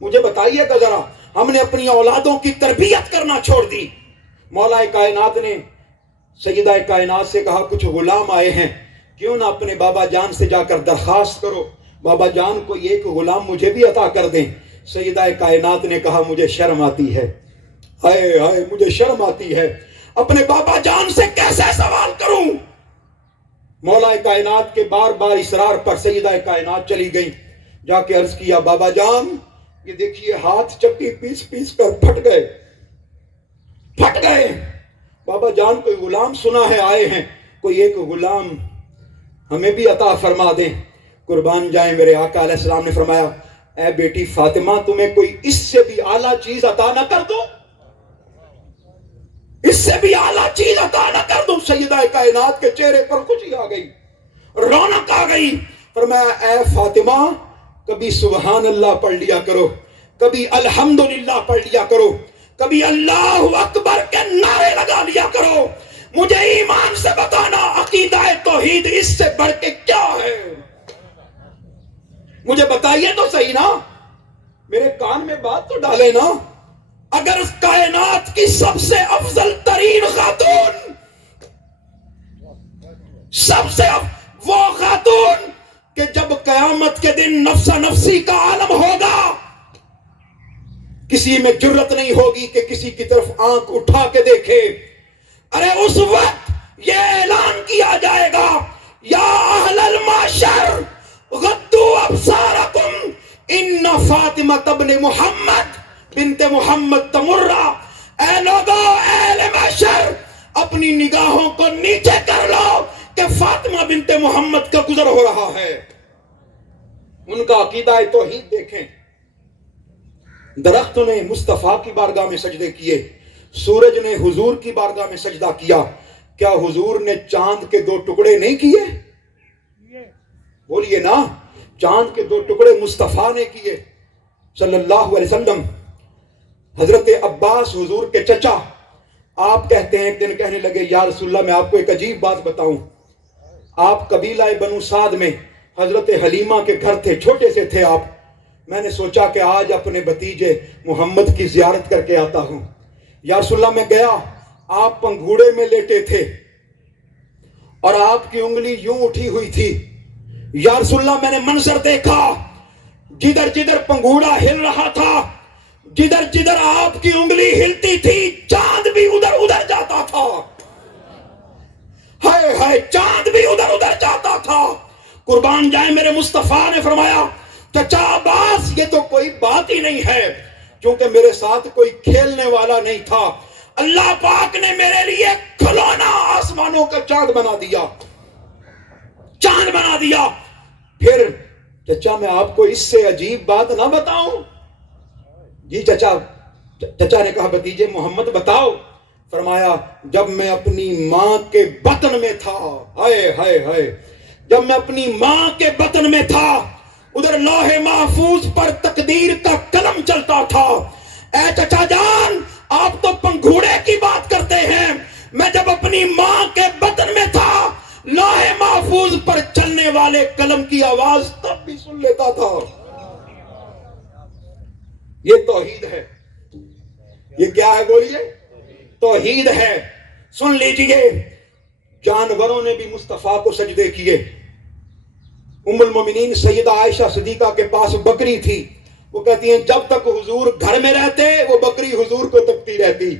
مجھے بتائیے گا ذرا، ہم نے اپنی اولادوں کی تربیت کرنا چھوڑ دی. مولا کائنات نے سیدہ کائنات سے کہا کچھ غلام آئے ہیں، کیوں نہ اپنے بابا جان سے جا کر درخواست کرو، بابا جان کو ایک غلام مجھے بھی عطا کر دیں. سیدہ کائنات نے کہا مجھے شرم آتی ہے، ہائے ہائے مجھے شرم آتی ہے، اپنے بابا جان سے کیسے سوال کروں. مولا کائنات کے بار بار اصرار پر سیدہ کائنات چلی گئی، جا کے عرض کیا بابا جان یہ دیکھیے ہاتھ چکی پیس پیس کر پھٹ گئے. بابا جان کوئی غلام سنا ہے آئے ہیں، کوئی ایک غلام ہمیں بھی عطا فرما دیں. قربان جائیں میرے آقا علیہ السلام نے فرمایا اے بیٹی فاطمہ تمہیں کوئی اس سے بھی اعلیٰ چیز عطا نہ کر دو، اس سے بھی اعلیٰ چیز عطا نہ کر دو. سیدہ کائنات کے چہرے پر خوشی آ گئی، رونق آ گئی. فرمایا اے فاطمہ کبھی سبحان اللہ پڑھ لیا کرو، کبھی الحمدللہ پڑھ لیا کرو، کبھی اللہ اکبر کے نعرے لگا لیا کرو. مجھے ایمان سے بتانا عقیدہ توحید اس سے بڑھ کے کیا ہے؟ مجھے بتائیے تو صحیح نا، میرے کان میں بات تو ڈالے نا. اگر اس کائنات کی سب سے افضل ترین خاتون، سب سے وہ خاتون کہ جب قیامت کے دن نفسا نفسی کا عالم ہوگا، کسی میں جرت نہیں ہوگی کہ کسی کی طرف آنکھ اٹھا کے دیکھے. ارے اس وقت یہ اعلان کیا جائے گا یا اہل المعشر غضوا ابصارکم ان فاطمہ ابن محمد بنت محمد تمر. اے لوگو اہل معشر اپنی نگاہوں کو نیچے کر لو کہ فاطمہ بنت محمد کا گزر ہو رہا ہے. ان کا عقیدہ توحید دیکھیں. درخت نے مصطفیٰ کی بارگاہ میں سجدے کیے، سورج نے حضور کی بارگاہ میں سجدہ کیا. کیا حضور نے چاند کے 2 ٹکڑے نہیں کیے؟ بولیے نا، چاند کے 2 ٹکڑے مصطفیٰ نے کیے صلی اللہ علیہ وسلم. حضرت عباس حضور کے چچا، آپ کہتے ہیں ایک دن کہنے لگے یا رسول اللہ میں آپ کو ایک عجیب بات بتاؤں. آپ قبیلہ بنو سعد میں حضرت حلیمہ کے گھر تھے، چھوٹے سے تھے آپ. میں نے سوچا کہ آج اپنے بھتیجے محمد کی زیارت کر کے آتا ہوں. یا رسول اللہ میں گیا، آپ پنگھوڑے میں لیٹے تھے اور آپ کی انگلی یوں اٹھی ہوئی تھی. یا رسول اللہ میں نے منظر دیکھا، جدھر جدھر پنگھوڑا ہل رہا تھا، جدھر جدھر آپ کی انگلی ہلتی تھی چاند بھی ادھر ادھر جاتا تھا. ہائے ہائے چاند بھی ادھر ادھر جاتا تھا. قربان جائیں میرے مصطفیٰ نے فرمایا چچا عباس یہ تو کوئی بات ہی نہیں ہے، کیونکہ میرے ساتھ کوئی کھیلنے والا نہیں تھا. اللہ پاک نے میرے لیے کھلونا آسمانوں کا چاند بنا دیا، چاند بنا دیا. پھر چچا میں آپ کو اس سے عجیب بات نہ بتاؤں؟ جی چچا نے کہا بھتیجے محمد بتاؤ. فرمایا جب میں اپنی ماں کے بطن میں تھا، ہائے ہائے ہائے، جب میں اپنی ماں کے بطن میں تھا ادھر لوح محفوظ پر تقدیر کا قلم چلتا تھا. اے چچا جان آپ تو پنگھوڑے کی بات کرتے ہیں، میں جب اپنی ماں کے بطن میں تھا لوح محفوظ پر چلنے والے قلم کی آواز تب بھی سن لیتا تھا. یہ توحید ہے. یہ کیا ہے بولیے؟ توحید ہے. سن لیجئے، جانوروں نے بھی مصطفیٰ کو سجدے کیے. ام المومنین سیدہ عائشہ صدیقہ کے پاس بکری تھی. وہ کہتی ہیں جب تک حضور گھر میں رہتے وہ بکری حضور کو تکتی رہتی،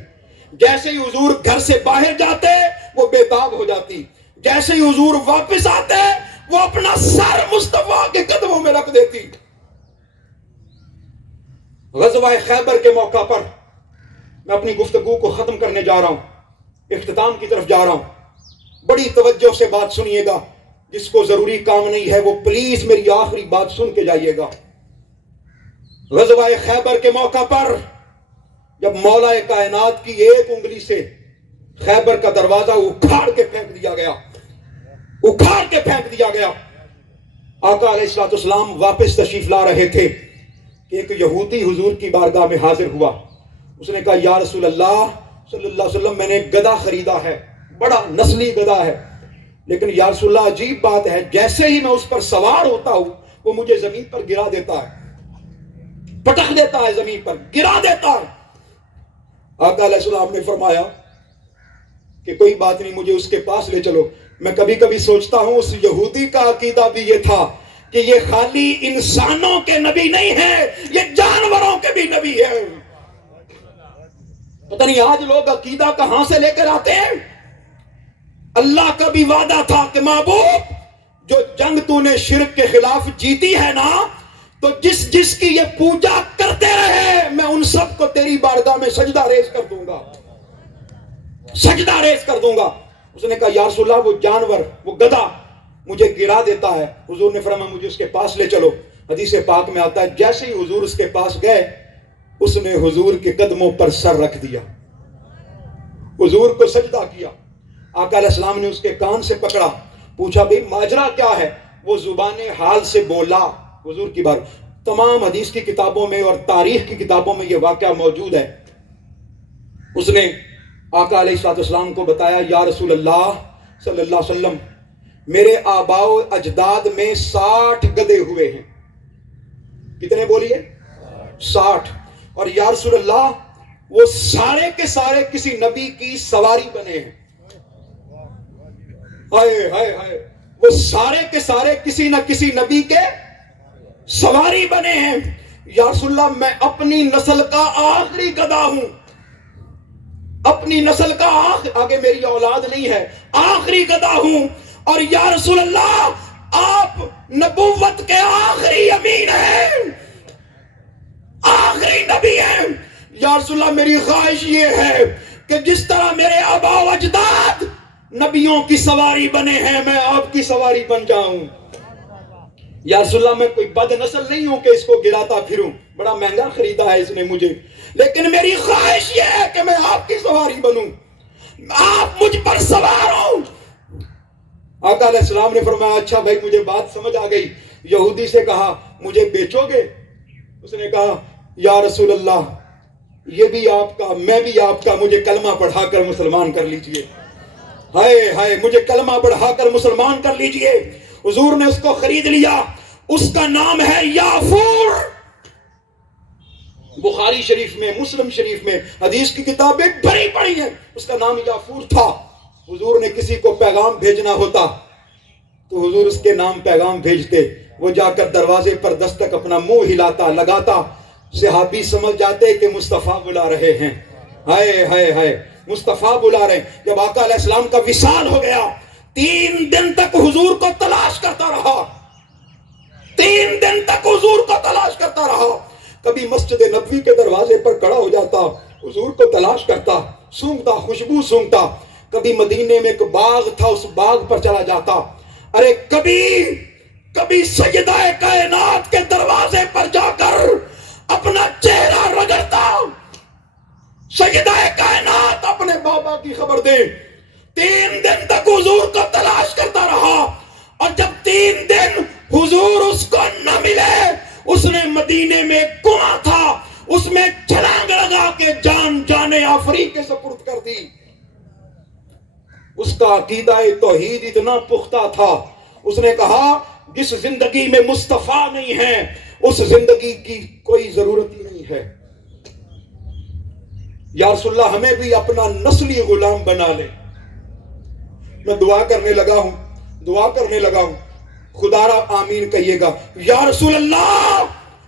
جیسے ہی حضور گھر سے باہر جاتے وہ بے تاب ہو جاتی، جیسے ہی حضور واپس آتے وہ اپنا سر مصطفیٰ کے قدموں میں رکھ دیتی. غزوہ خیبر کے موقع پر میں اپنی گفتگو کو ختم کرنے جا رہا ہوں، اختتام کی طرف جا رہا ہوں. بڑی توجہ سے بات سنیے گا، جس کو ضروری کام نہیں ہے وہ پلیز میری آخری بات سن کے جائیے گا. غزوہ خیبر کے موقع پر جب مولا کائنات کی ایک انگلی سے خیبر کا دروازہ اکھاڑ کے پھینک دیا گیا، اکھاڑ کے پھینک دیا گیا. آقا علیہ الصلوۃ والسلام واپس تشریف لا رہے تھے کہ ایک یہودی حضور کی بارگاہ میں حاضر ہوا. اس نے کہا یا رسول اللہ صلی اللہ علیہ وسلم میں نے گدھا خریدا ہے، بڑا نسلی گدھا ہے، لیکن یا رسول اللہ عجیب بات ہے، جیسے ہی میں اس پر سوار ہوتا ہوں وہ مجھے زمین پر گرا دیتا ہے. پٹک دیتا ہے زمین پر، گرا دیتا ہے۔ آقا علیہ السلام نے فرمایا کہ کوئی بات نہیں، مجھے اس کے پاس لے چلو۔ میں کبھی کبھی سوچتا ہوں اس یہودی کا عقیدہ بھی یہ تھا کہ یہ خالی انسانوں کے نبی نہیں ہے، یہ جانوروں کے بھی نبی ہے۔ پتہ نہیں آج لوگ عقیدہ کہاں سے لے کر آتے ہیں۔ اللہ کا بھی وعدہ تھا کہ محبوب جو جنگ تو نے شرک کے خلاف جیتی ہے نا، تو جس جس کی یہ پوجا کرتے رہے میں ان سب کو تیری بارگاہ میں سجدہ ریز کر دوں گا، سجدہ ریز کر دوں گا۔ اس نے کہا یا رسول اللہ وہ جانور، وہ گدھا مجھے گرا دیتا ہے۔ حضور نے فرمایا مجھے اس کے پاس لے چلو۔ حدیث پاک میں آتا ہے جیسے ہی حضور اس کے پاس گئے، اس نے حضور کے قدموں پر سر رکھ دیا، حضور کو سجدہ کیا۔ آقا علیہ السلام نے اس کے کان سے پکڑا، پوچھا بھئی ماجرا کیا ہے؟ وہ زبان حال سے بولا حضور کی بات۔ تمام حدیث کی کتابوں میں اور تاریخ کی کتابوں میں یہ واقعہ موجود ہے۔ اس نے آقا علیہ السلام کو بتایا یا رسول اللہ صلی اللہ علیہ وسلم میرے آباء و اجداد میں 60 گدھے ہوئے ہیں۔ کتنے بولیے؟ 60۔ اور یا رسول اللہ وہ سارے کے سارے کسی نبی کی سواری بنے ہیں۔ ہائے ہائے ہائے، وہ سارے کے سارے کسی نہ کسی نبی کے سواری بنے ہیں۔ یا رسول اللہ میں اپنی نسل کا آخری گدھا ہوں، اپنی نسل کا آگے میری اولاد نہیں ہے، آخری گدھا ہوں۔ اور یا رسول اللہ آپ نبوت کے آخری امین ہیں، آخری نبی ہیں۔ یا رسول اللہ میری خواہش یہ ہے کہ جس طرح میرے آباء و اجداد نبیوں کی سواری بنے ہیں میں آپ کی سواری بن جاؤں۔ یا رسول اللہ میں کوئی بد نسل نہیں ہوں کہ اس کو گراتا پھروں، بڑا مہنگا خریدا ہے اس نے مجھے، لیکن میری خواہش یہ ہے کہ میں آپ کی سواری بنوں، آپ مجھ پر سوار ہوں۔ آقا علیہ السلام نے فرمایا اچھا بھائی مجھے بات سمجھ آ گئی۔ یہودی سے کہا مجھے بیچو گے؟ اس نے کہا یا رسول اللہ یہ بھی آپ کا میں بھی آپ کا، مجھے کلمہ پڑھا کر مسلمان کر لیجئے۔ ہائے ہائے مجھے کلمہ پڑھا کر مسلمان کر لیجئے۔ حضور نے اس کو خرید لیا، اس کا نام ہے یافور۔ بخاری شریف میں، مسلم شریف میں حدیث کی کتابیں بھری پڑی ہیں، اس کا نام یافور تھا۔ حضور نے کسی کو پیغام بھیجنا ہوتا تو حضور اس کے نام پیغام بھیجتے، وہ جا کر دروازے پر دستک اپنا منہ ہلاتا لگاتا، صحابی سمجھ جاتے کہ مصطفیٰ بلا رہے ہیں۔ ہائے ہائے ہائے مصطفیٰ بلا رہے ہیں۔ جب آقا علیہ السلام کا وصال ہو گیا 3 دن تک حضور کو تلاش کرتا رہا، 3 دن تک حضور کو تلاش کرتا رہا۔ کبھی مسجد نبوی کے دروازے پر کھڑا ہو جاتا، حضور کو تلاش کرتا، سونگتا، خوشبو سونگتا۔ کبھی مدینے میں ایک باغ تھا، اس باغ پر چلا جاتا۔ ارے کبھی سیدہ کائنات کے دروازے پر جا کر اپنا چہرہ رگڑتا، سیدہ کائنات اپنے بابا کی خبر دے۔ 3 دن تک حضور کو تلاش کرتا رہا، اور جب 3 دن حضور اس کو نہ ملے، اس نے مدینے میں کنواں تھا، اس میں چھلانگ لگا کے جان آفری کے سپرد کر دی۔ اس کا عقیدہ توحید اتنا پختہ تھا، اس نے کہا جس زندگی میں مصطفیٰ نہیں ہے اس زندگی کی کوئی ضرورت ہی نہیں ہے۔ یا رسول اللہ ہمیں بھی اپنا نسلی غلام بنا لے۔ میں دعا کرنے لگا ہوں، خدا را آمین کہیے گا۔ یا رسول اللہ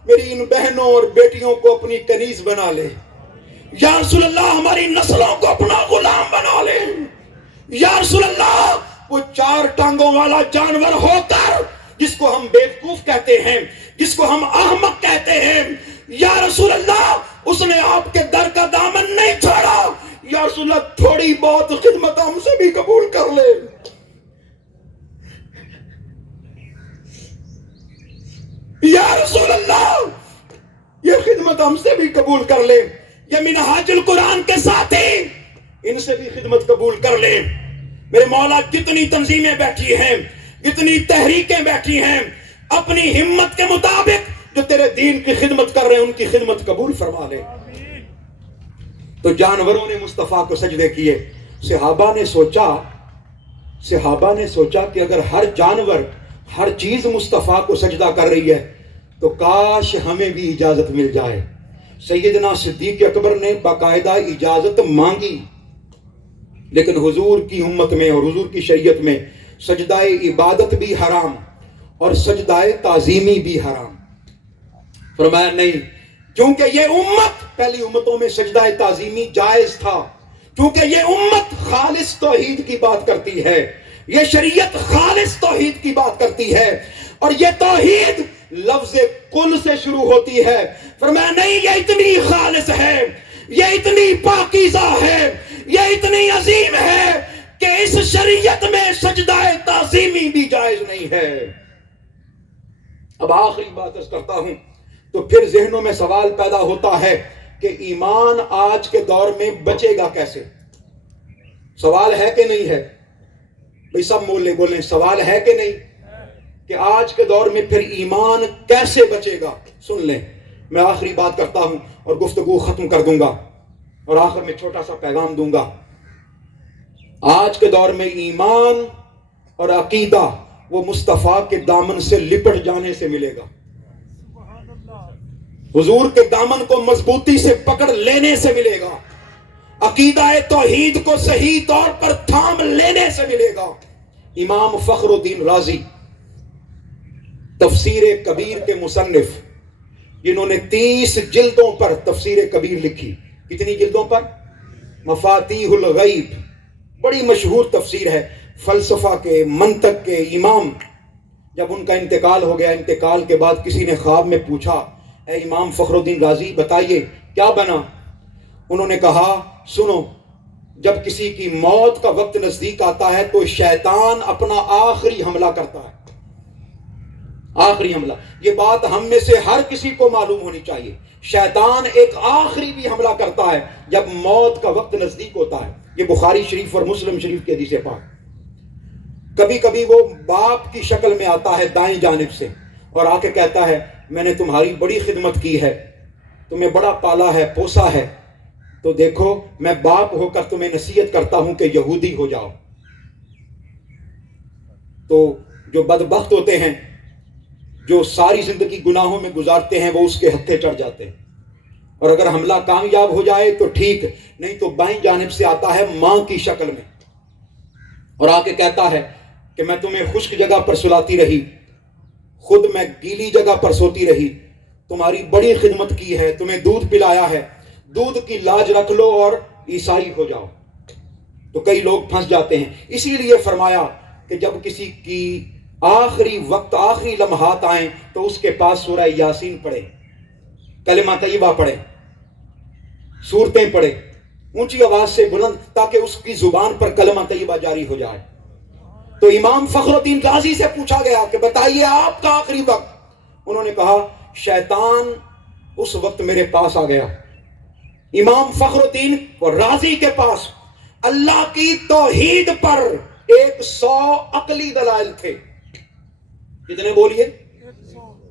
میری ان بہنوں اور بیٹیوں کو اپنی کنیز بنا لے۔ یا رسول اللہ ہماری نسلوں کو اپنا غلام بنا لے۔ یا رسول اللہ وہ 4 ٹانگوں والا جانور ہو کر جس کو ہم بیوقوف کہتے ہیں، جس کو ہم احمق کہتے ہیں، یا رسول اللہ اس نے آپ کے در کا دامن نہیں چھوڑا۔ یا رسول اللہ تھوڑی بہت خدمت ہم سے بھی قبول کر لے۔ یا رسول اللہ یہ خدمت ہم سے بھی قبول کر لے۔ یہ منہاج القرآن کے ساتھی ان سے بھی خدمت قبول کر لے۔ میرے مولا جتنی تنظیمیں بیٹھی ہیں، جتنی تحریکیں بیٹھی ہیں، اپنی ہمت کے مطابق جو تیرے دین کی خدمت کر رہے ہیں ان کی خدمت قبول فرما لے۔ تو جانوروں نے مصطفیٰ کو سجدے کیے۔ صحابہ نے سوچا کہ اگر ہر جانور ہر چیز مصطفیٰ کو سجدہ کر رہی ہے تو کاش ہمیں بھی اجازت مل جائے. سیدنا صدیق اکبر نے باقاعدہ اجازت مانگی، لیکن حضور کی امت میں اور حضور کی شریعت میں سجدہ عبادت بھی حرام اور سجدہ تعظیمی بھی حرام. فرمایا نہیں، کیونکہ یہ امت پہلی امتوں میں سجدہ تعظیمی جائز تھا، کیونکہ یہ امت خالص توحید کی بات کرتی ہے، یہ شریعت خالص توحید کی بات کرتی ہے، اور یہ توحید لفظ کل سے شروع ہوتی ہے. فرمایا نہیں، یہ اتنی خالص ہے، یہ اتنی پاکیزہ ہے، یہ اتنی عظیم ہے کہ اس شریعت میں سجدہ تعظیمی بھی جائز نہیں ہے. اب آخری بات عرض کرتا ہوں، تو پھر ذہنوں میں سوال پیدا ہوتا ہے کہ ایمان آج کے دور میں بچے گا کیسے؟ سوال ہے کہ نہیں ہے؟ بھئی سب بولیں سوال ہے کہ نہیں کہ آج کے دور میں پھر ایمان کیسے بچے گا؟ سن لیں، میں آخری بات کرتا ہوں اور گفتگو ختم کر دوں گا، اور آخر میں چھوٹا سا پیغام دوں گا. آج کے دور میں ایمان اور عقیدہ وہ مصطفیٰ کے دامن سے لپٹ جانے سے ملے گا، سبحان اللہ. حضور کے دامن کو مضبوطی سے پکڑ لینے سے ملے گا، عقیدہ توحید کو صحیح طور پر تھام لینے سے ملے گا. امام فخر الدین رازی تفسیر کبیر کے مصنف، جنہوں نے 30 جلدوں پر تفسیر کبیر لکھی. کتنی جلدوں پر؟ مفاتیح الغیب، بڑی مشہور تفسیر ہے، فلسفہ کے، منطق کے امام. جب ان کا انتقال ہو گیا، انتقال کے بعد کسی نے خواب میں پوچھا، اے امام فخر الدین رازی بتائیے کیا بنا؟ انہوں نے کہا، سنو، جب کسی کی موت کا وقت نزدیک آتا ہے تو شیطان اپنا آخری حملہ کرتا ہے، آخری حملہ. یہ بات ہم میں سے ہر کسی کو معلوم ہونی چاہیے. شیطان ایک آخری بھی حملہ کرتا ہے جب موت کا وقت نزدیک ہوتا ہے. یہ بخاری شریف اور مسلم شریف کے حدیث پاک. کبھی کبھی وہ باپ کی شکل میں آتا ہے دائیں جانب سے اور آ کے کہتا ہے، میں نے تمہاری بڑی خدمت کی ہے، تمہیں بڑا پالا ہے، پوسا ہے، تو دیکھو میں باپ ہو کر تمہیں نصیحت کرتا ہوں کہ یہودی ہو جاؤ. تو جو بدبخت ہوتے ہیں، جو ساری زندگی گناہوں میں گزارتے ہیں، وہ اس کے ہتھے چڑھ جاتے ہیں. اور اگر حملہ کامیاب ہو جائے تو ٹھیک، نہیں تو بائیں جانب سے آتا ہے ماں کی شکل میں اور آ کے کہتا ہے کہ میں تمہیں خشک جگہ پر سلاتی رہی، خود میں گیلی جگہ پر سوتی رہی، تمہاری بڑی خدمت کی ہے، تمہیں دودھ پلایا ہے، دودھ کی لاج رکھ لو اور عیسائی ہو جاؤ. تو کئی لوگ پھنس جاتے ہیں. اسی لیے فرمایا کہ جب کسی کی آخری وقت، آخری لمحات آئیں تو اس کے پاس سورہ یاسین پڑھے، کلمہ طیبہ پڑھے، سورتیں پڑھے اونچی آواز سے بلند، تاکہ اس کی زبان پر کلمہ طیبہ جاری ہو جائے. تو امام فخر الدین رازی سے پوچھا گیا کہ بتائیے آپ کا آخری وقت. انہوں نے کہا، شیطان اس وقت میرے پاس آ گیا. امام فخر الدین رازی کے پاس اللہ کی توحید پر 100 عقلی دلائل تھے. کتنے بولیے؟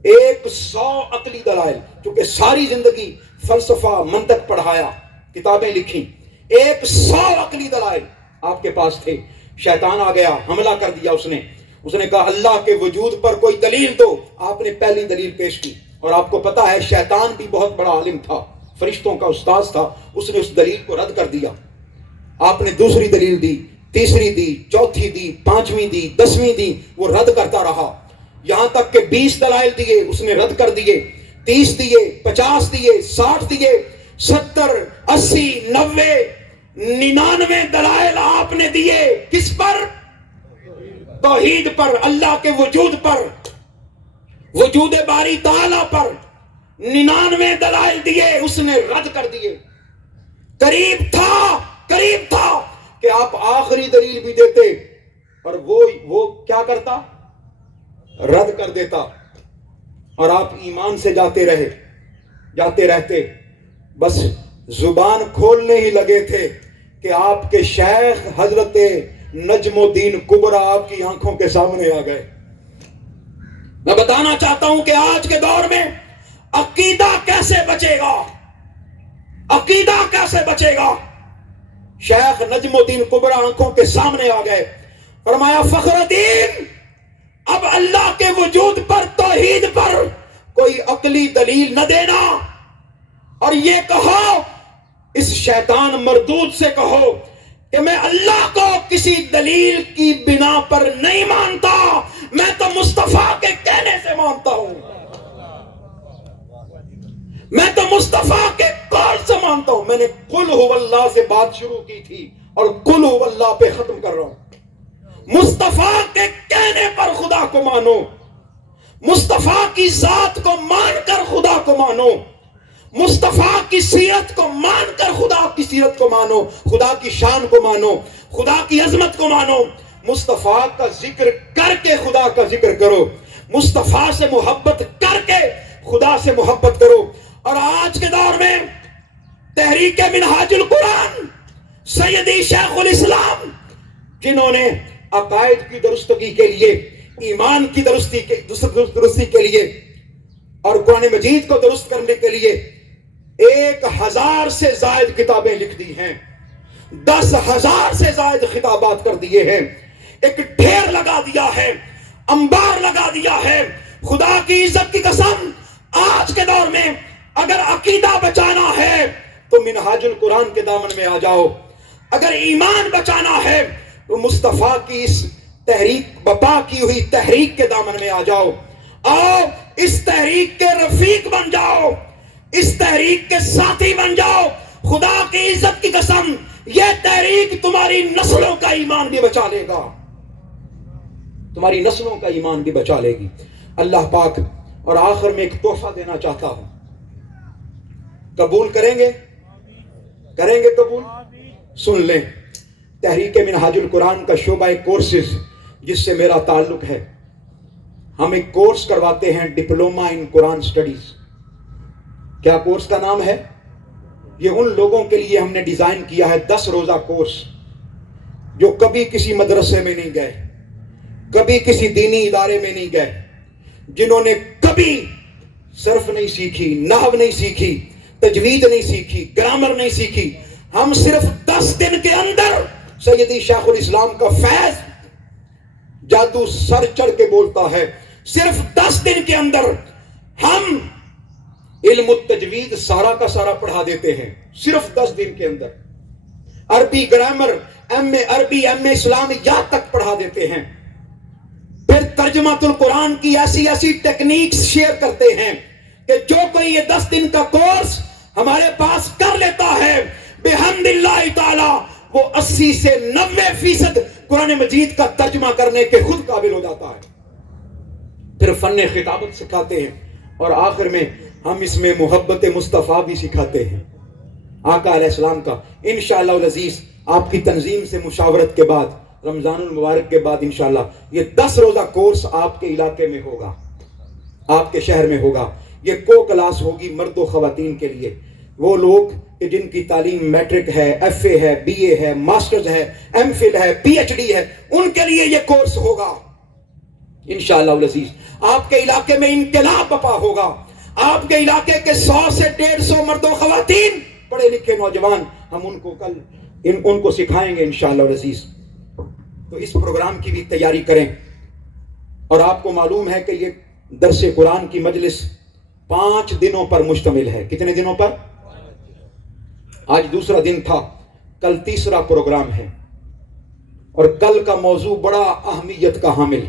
100 عقلی دلائل. کیونکہ ساری زندگی فلسفہ، منطق پڑھایا، کتابیں لکھی، 100 عقلی دلائل آپ کے پاس تھے. شیطان آ گیا، حملہ کر دیا. اس نے کہا اللہ کے وجود پر کوئی دلیل دو. آپ نے پہلی دلیل پیش کی، اور آپ کو پتا ہے شیطان بھی بہت بڑا عالم تھا، فرشتوں کا استاذ تھا. اس نے اس دلیل کو رد کر دیا. آپ نے دوسری دلیل دی، تیسری دی، چوتھی دی، پانچویں دی، 10ویں دی. وہ رد کرتا رہا، یہاں تک کہ 20 دلائل دیے، اس نے رد کر دیے. 30 دیے، 50 دیے، 60 دیے، 70، 80، 90، 99 دلائل آپ نے دیے. کس پر؟ توحید پر، اللہ کے وجود پر، وجود باری تعالی پر. 99 دلائل دیے، اس نے رد کر دیے. قریب تھا کہ آپ آخری دلیل بھی دیتے اور وہ کیا کرتا؟ رد کر دیتا، اور آپ ایمان سے جاتے رہتے. بس زبان کھولنے ہی لگے تھے کہ آپ کے شیخ حضرت نجم الدین کبریٰ آپ کی آنکھوں کے سامنے آ گئے. میں بتانا چاہتا ہوں کہ آج کے دور میں عقیدہ کیسے بچے گا؟ عقیدہ کیسے بچے گا؟ شیخ نجم الدین کبریٰ آنکھوں کے سامنے آ گئے. فرمایا، فخر الدین، اب اللہ کے وجود پر، توحید پر کوئی عقلی دلیل نہ دینا اور یہ کہو، اس شیطان مردود سے کہو کہ میں اللہ کو کسی دلیل کی بنا پر نہیں مانتا، میں تو مصطفیٰ کے کہنے سے مانتا ہوں، میں تو مصطفیٰ کے قول سے مانتا ہوں۔ میں نے قل هو اللہ سے بات شروع کی تھی اور قل هو اللہ پہ ختم کر رہا ہوں۔ مصطفیٰ کے کہنے پر خدا کو مانو، مصطفیٰ کی ذات کو مان کر خدا کو مانو، مصطفیٰ کی سیرت کو مان کر خدا کی سیرت کو مانو، خدا کی شان کو مانو، خدا کی عظمت کو مانو، مصطفیٰ کا ذکر کر کے خدا کا ذکر کرو، مصطفیٰ سے محبت کر کے خدا سے محبت کرو۔ اور آج کے دور میں تحریک منہاج القرآن سیدی شیخ الاسلام، جنہوں نے عقائد کی درستگی کے لیے، ایمان کی درستی کے لیے اور قرآن مجید کو درست کرنے کے لیے 1000 سے زائد کتابیں لکھ دی ہیں، 10,000 سے زائد خطابات کر دیے ہیں، ایک ڈھیر لگا دیا ہے، انبار لگا دیا ہے۔ خدا کی عزت کی قسم، آج کے دور میں اگر عقیدہ بچانا ہے تو منہاج القرآن کے دامن میں آ جاؤ، اگر ایمان بچانا ہے تو مصطفیٰ کی اس تحریک بپا کی ہوئی تحریک کے دامن میں آ جاؤ، آؤ اس تحریک کے رفیق بن جاؤ، اس تحریک کے ساتھی بن جاؤ۔ خدا کی عزت کی قسم، یہ تحریک تمہاری نسلوں کا ایمان بھی بچا لے گا، تمہاری نسلوں کا ایمان بھی بچا لے گی۔ اللہ پاک، اور آخر میں ایک تحفہ دینا چاہتا ہوں، قبول کریں گے؟ کریں گے قبول؟ سن لیں، تحریک منہاج القرآن کا شعبہ کورسز جس سے میرا تعلق ہے، ہم ایک کورس کرواتے ہیں، ڈپلومہ ان قرآن سٹڈیز۔ کیا کورس کا نام ہے؟ یہ ان لوگوں کے لیے ہم نے ڈیزائن کیا ہے 10 روزہ کورس، جو کبھی کسی مدرسے میں نہیں گئے، کبھی کسی دینی ادارے میں نہیں گئے، جنہوں نے کبھی صرف نہیں سیکھی، نحو نہیں سیکھی، تجوید نہیں سیکھی، گرامر نہیں سیکھی۔ ہم صرف 10 دن کے اندر سیدی شیخ الاسلام کا فیض جادو سر چڑھ کے بولتا ہے، صرف 10 دن کے اندر ہم علم التجوید سارا کا سارا پڑھا دیتے ہیں، صرف 10 دن کے اندر۔ عربی گرامر، ایم اے عربی، ایم اے اسلامیات تک پڑھا دیتے ہیں۔ پھر ترجمہ القرآن کی ایسی ایسی ٹیکنیکس شیئر کرتے ہیں کہ جو کوئی یہ 10 دن کا کورس ہمارے پاس کر لیتا ہے، بحمد اللہ تعالی وہ 80 سے 90% قرآن مجید کا ترجمہ کرنے کے خود قابل ہو جاتا ہے۔ پھر فن خطابت سکھاتے ہیں، اور آخر میں ہم اس میں محبت مصطفیٰ بھی سکھاتے ہیں، آقا علیہ السلام کا۔ انشاءاللہ العزیز آپ کی تنظیم سے مشاورت کے بعد، رمضان المبارک کے بعد انشاءاللہ یہ 10 روزہ کورس آپ کے علاقے میں ہوگا، آپ کے شہر میں ہوگا۔ یہ کو کلاس ہوگی مرد و خواتین کے لیے، وہ لوگ کہ جن کی تعلیم میٹرک ہے، ایف اے ہے، بی اے ہے، ماسٹرز ہے، ایم فل ہے، پی ایچ ڈی ہے، ان کے لیے یہ کورس ہوگا انشاءاللہ العزیز۔ آپ کے علاقے میں انقلاب بپا ہوگا، آپ کے علاقے کے 100 سے 150 مرد و خواتین پڑھے لکھے نوجوان، ہم ان کو کل ان کو سکھائیں گے انشاءاللہ العزیز۔ تو اس پروگرام کی بھی تیاری کریں۔ اور آپ کو معلوم ہے کہ یہ درس قرآن کی مجلس 5 دنوں پر مشتمل ہے۔ کتنے دنوں پر؟ آج دوسرا دن تھا، کل تیسرا پروگرام ہے، اور کل کا موضوع بڑا اہمیت کا حامل۔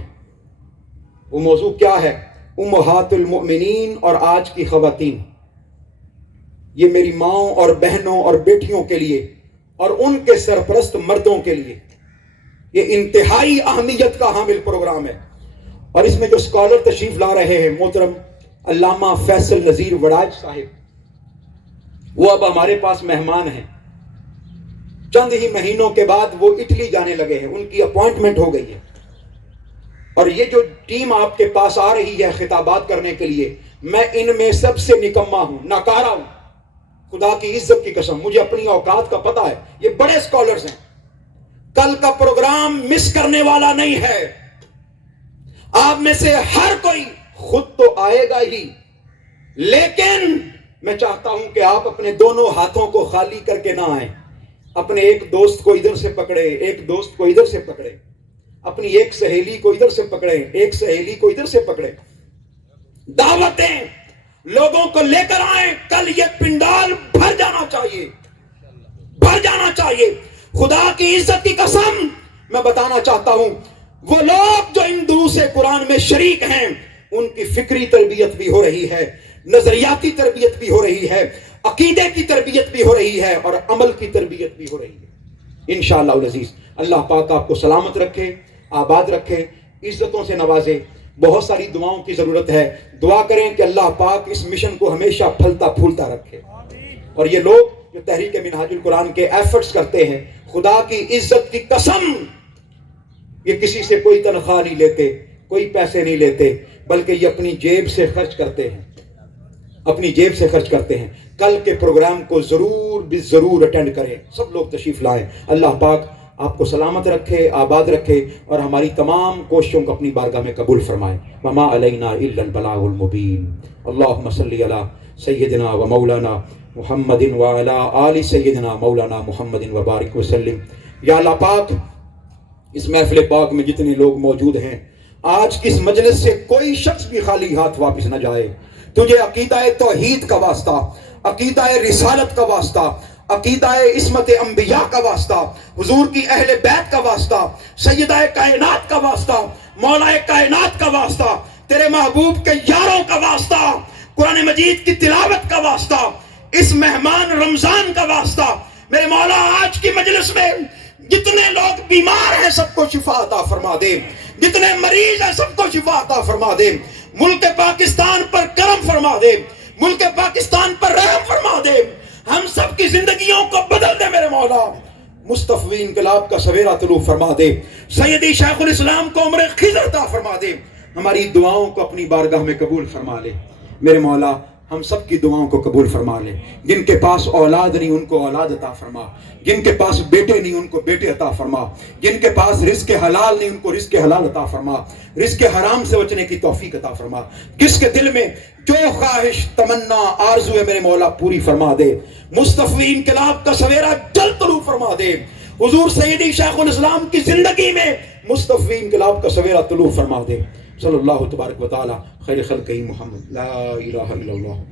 وہ موضوع کیا ہے؟ امہات المؤمنین اور آج کی خواتین۔ یہ میری ماؤں اور بہنوں اور بیٹیوں کے لیے اور ان کے سرپرست مردوں کے لیے یہ انتہائی اہمیت کا حامل پروگرام ہے۔ اور اس میں جو اسکالر تشریف لا رہے ہیں، محترم علامہ فیصل نذیر وڑاج صاحب، وہ اب ہمارے پاس مہمان ہیں۔ چند ہی مہینوں کے بعد وہ اٹلی جانے لگے ہیں، ان کی اپوائنٹمنٹ ہو گئی ہے۔ اور یہ جو ٹیم آپ کے پاس آ رہی ہے خطابات کرنے کے لیے، میں ان میں سب سے نکما ہوں، ناکارہ ہوں، خدا کی عزت کی قسم، مجھے اپنی اوقات کا پتہ ہے۔ یہ بڑے اسکالرز ہیں، کل کا پروگرام مس کرنے والا نہیں ہے۔ آپ میں سے ہر کوئی خود تو آئے گا ہی، لیکن میں چاہتا ہوں کہ آپ اپنے دونوں ہاتھوں کو خالی کر کے نہ آئیں۔ اپنے ایک دوست کو ادھر سے پکڑے، ایک دوست کو ادھر سے پکڑے، اپنی ایک سہیلی کو ادھر سے پکڑے، ایک سہیلی کو ادھر سے پکڑے۔ دعوتیں لوگوں کو لے کر آئیں. کل یہ پنڈال بھر جانا چاہیے, بھر جانا چاہیے. خدا کی عزت کی قسم میں بتانا چاہتا ہوں, وہ لوگ جو ان دروس قرآن میں شریک ہیں ان کی فکری تربیت بھی ہو رہی ہے, نظریاتی تربیت بھی ہو رہی ہے, عقیدے کی تربیت بھی ہو رہی ہے, اور عمل کی تربیت بھی ہو رہی ہے. انشاءاللہ العزیز اللہ پاک آپ کو سلامت رکھے, آباد رکھے, عزتوں سے نوازے. بہت ساری دعاؤں کی ضرورت ہے. دعا کریں کہ اللہ پاک اس مشن کو ہمیشہ پھلتا پھولتا رکھے. اور یہ لوگ جو تحریک منہاج القرآن کے ایفرٹس کرتے ہیں, خدا کی عزت کی قسم یہ کسی سے کوئی تنخواہ نہیں لیتے, کوئی پیسے نہیں لیتے, بلکہ یہ اپنی جیب سے خرچ کرتے ہیں, اپنی جیب سے خرچ کرتے ہیں. کل کے پروگرام کو ضرور اٹینڈ کریں, سب لوگ تشریف لائیں. اللہ پاک آپ کو سلامت رکھے, آباد رکھے, اور ہماری تمام کوششوں کو اپنی بارگاہ میں قبول فرمائے. وما علینا الا البلاغ المبین. اللہم صلی علی سیدنا و مولانا محمد وعلی آل سیدنا مولانا محمد وبارک وسلم. یا اللہ پاک اس محفل پاک میں جتنے لوگ موجود ہیں, آج کی اس مجلس سے کوئی شخص بھی خالی ہاتھ واپس نہ جائے. تجھے عقیدہ توحید کا واسطہ, عقیدہ رسالت کا واسطہ, عقیدہ عصمت انبیاء کا واسطہ, حضور کی اہل بیت کا واسطہ, سیدہ کائنات کا واسطہ, مولا کائنات کا واسطہ, تیرے محبوب کے یاروں کا واسطہ, قرآن مجید کی تلاوت کا واسطہ, اس مہمان رمضان کا واسطہ. میرے مولا آج کی مجلس میں جتنے لوگ بیمار ہیں سب کو شفا عطا فرما دے, جتنے مریض ہیں سب کو شفا عطا فرما دے. ملک پاکستان پر کرم فرما دے, ملک پاکستان پر رحم فرما دے. ہم سب کی زندگیوں کو بدل دے میرے مولا. مصطفی انقلاب کا سویرا طلوع فرما دے. سیدی شیخ الاسلام کو عمر خضر عطا فرما دے. ہماری دعاؤں کو اپنی بارگاہ میں قبول فرما لے میرے مولا. ہم سب کی دعاؤں کو قبول فرما لے. جن کے پاس اولاد نہیں ان کو اولاد عطا فرما, جن کے پاس بیٹے نہیں ان کو بیٹے عطا فرما, جن کے پاس رزق حلال نہیں ان کو رزق حلال عطا فرما, رزق حرام سے بچنے کی توفیق عطا فرما. جس کے دل میں جو خواہش تمنا آرزو ہے میرے مولا پوری فرما دے. مصطفی انقلاب کا سویرا جلد طلوع فرما دے. حضور سیدی شیخ الاسلام کی زندگی میں مصطفی انقلاب کا سویرا طلوع فرما دے. صلی اللہ تبارک و تعالی خیر خلقہ محمد. لا الہ الا اللہ.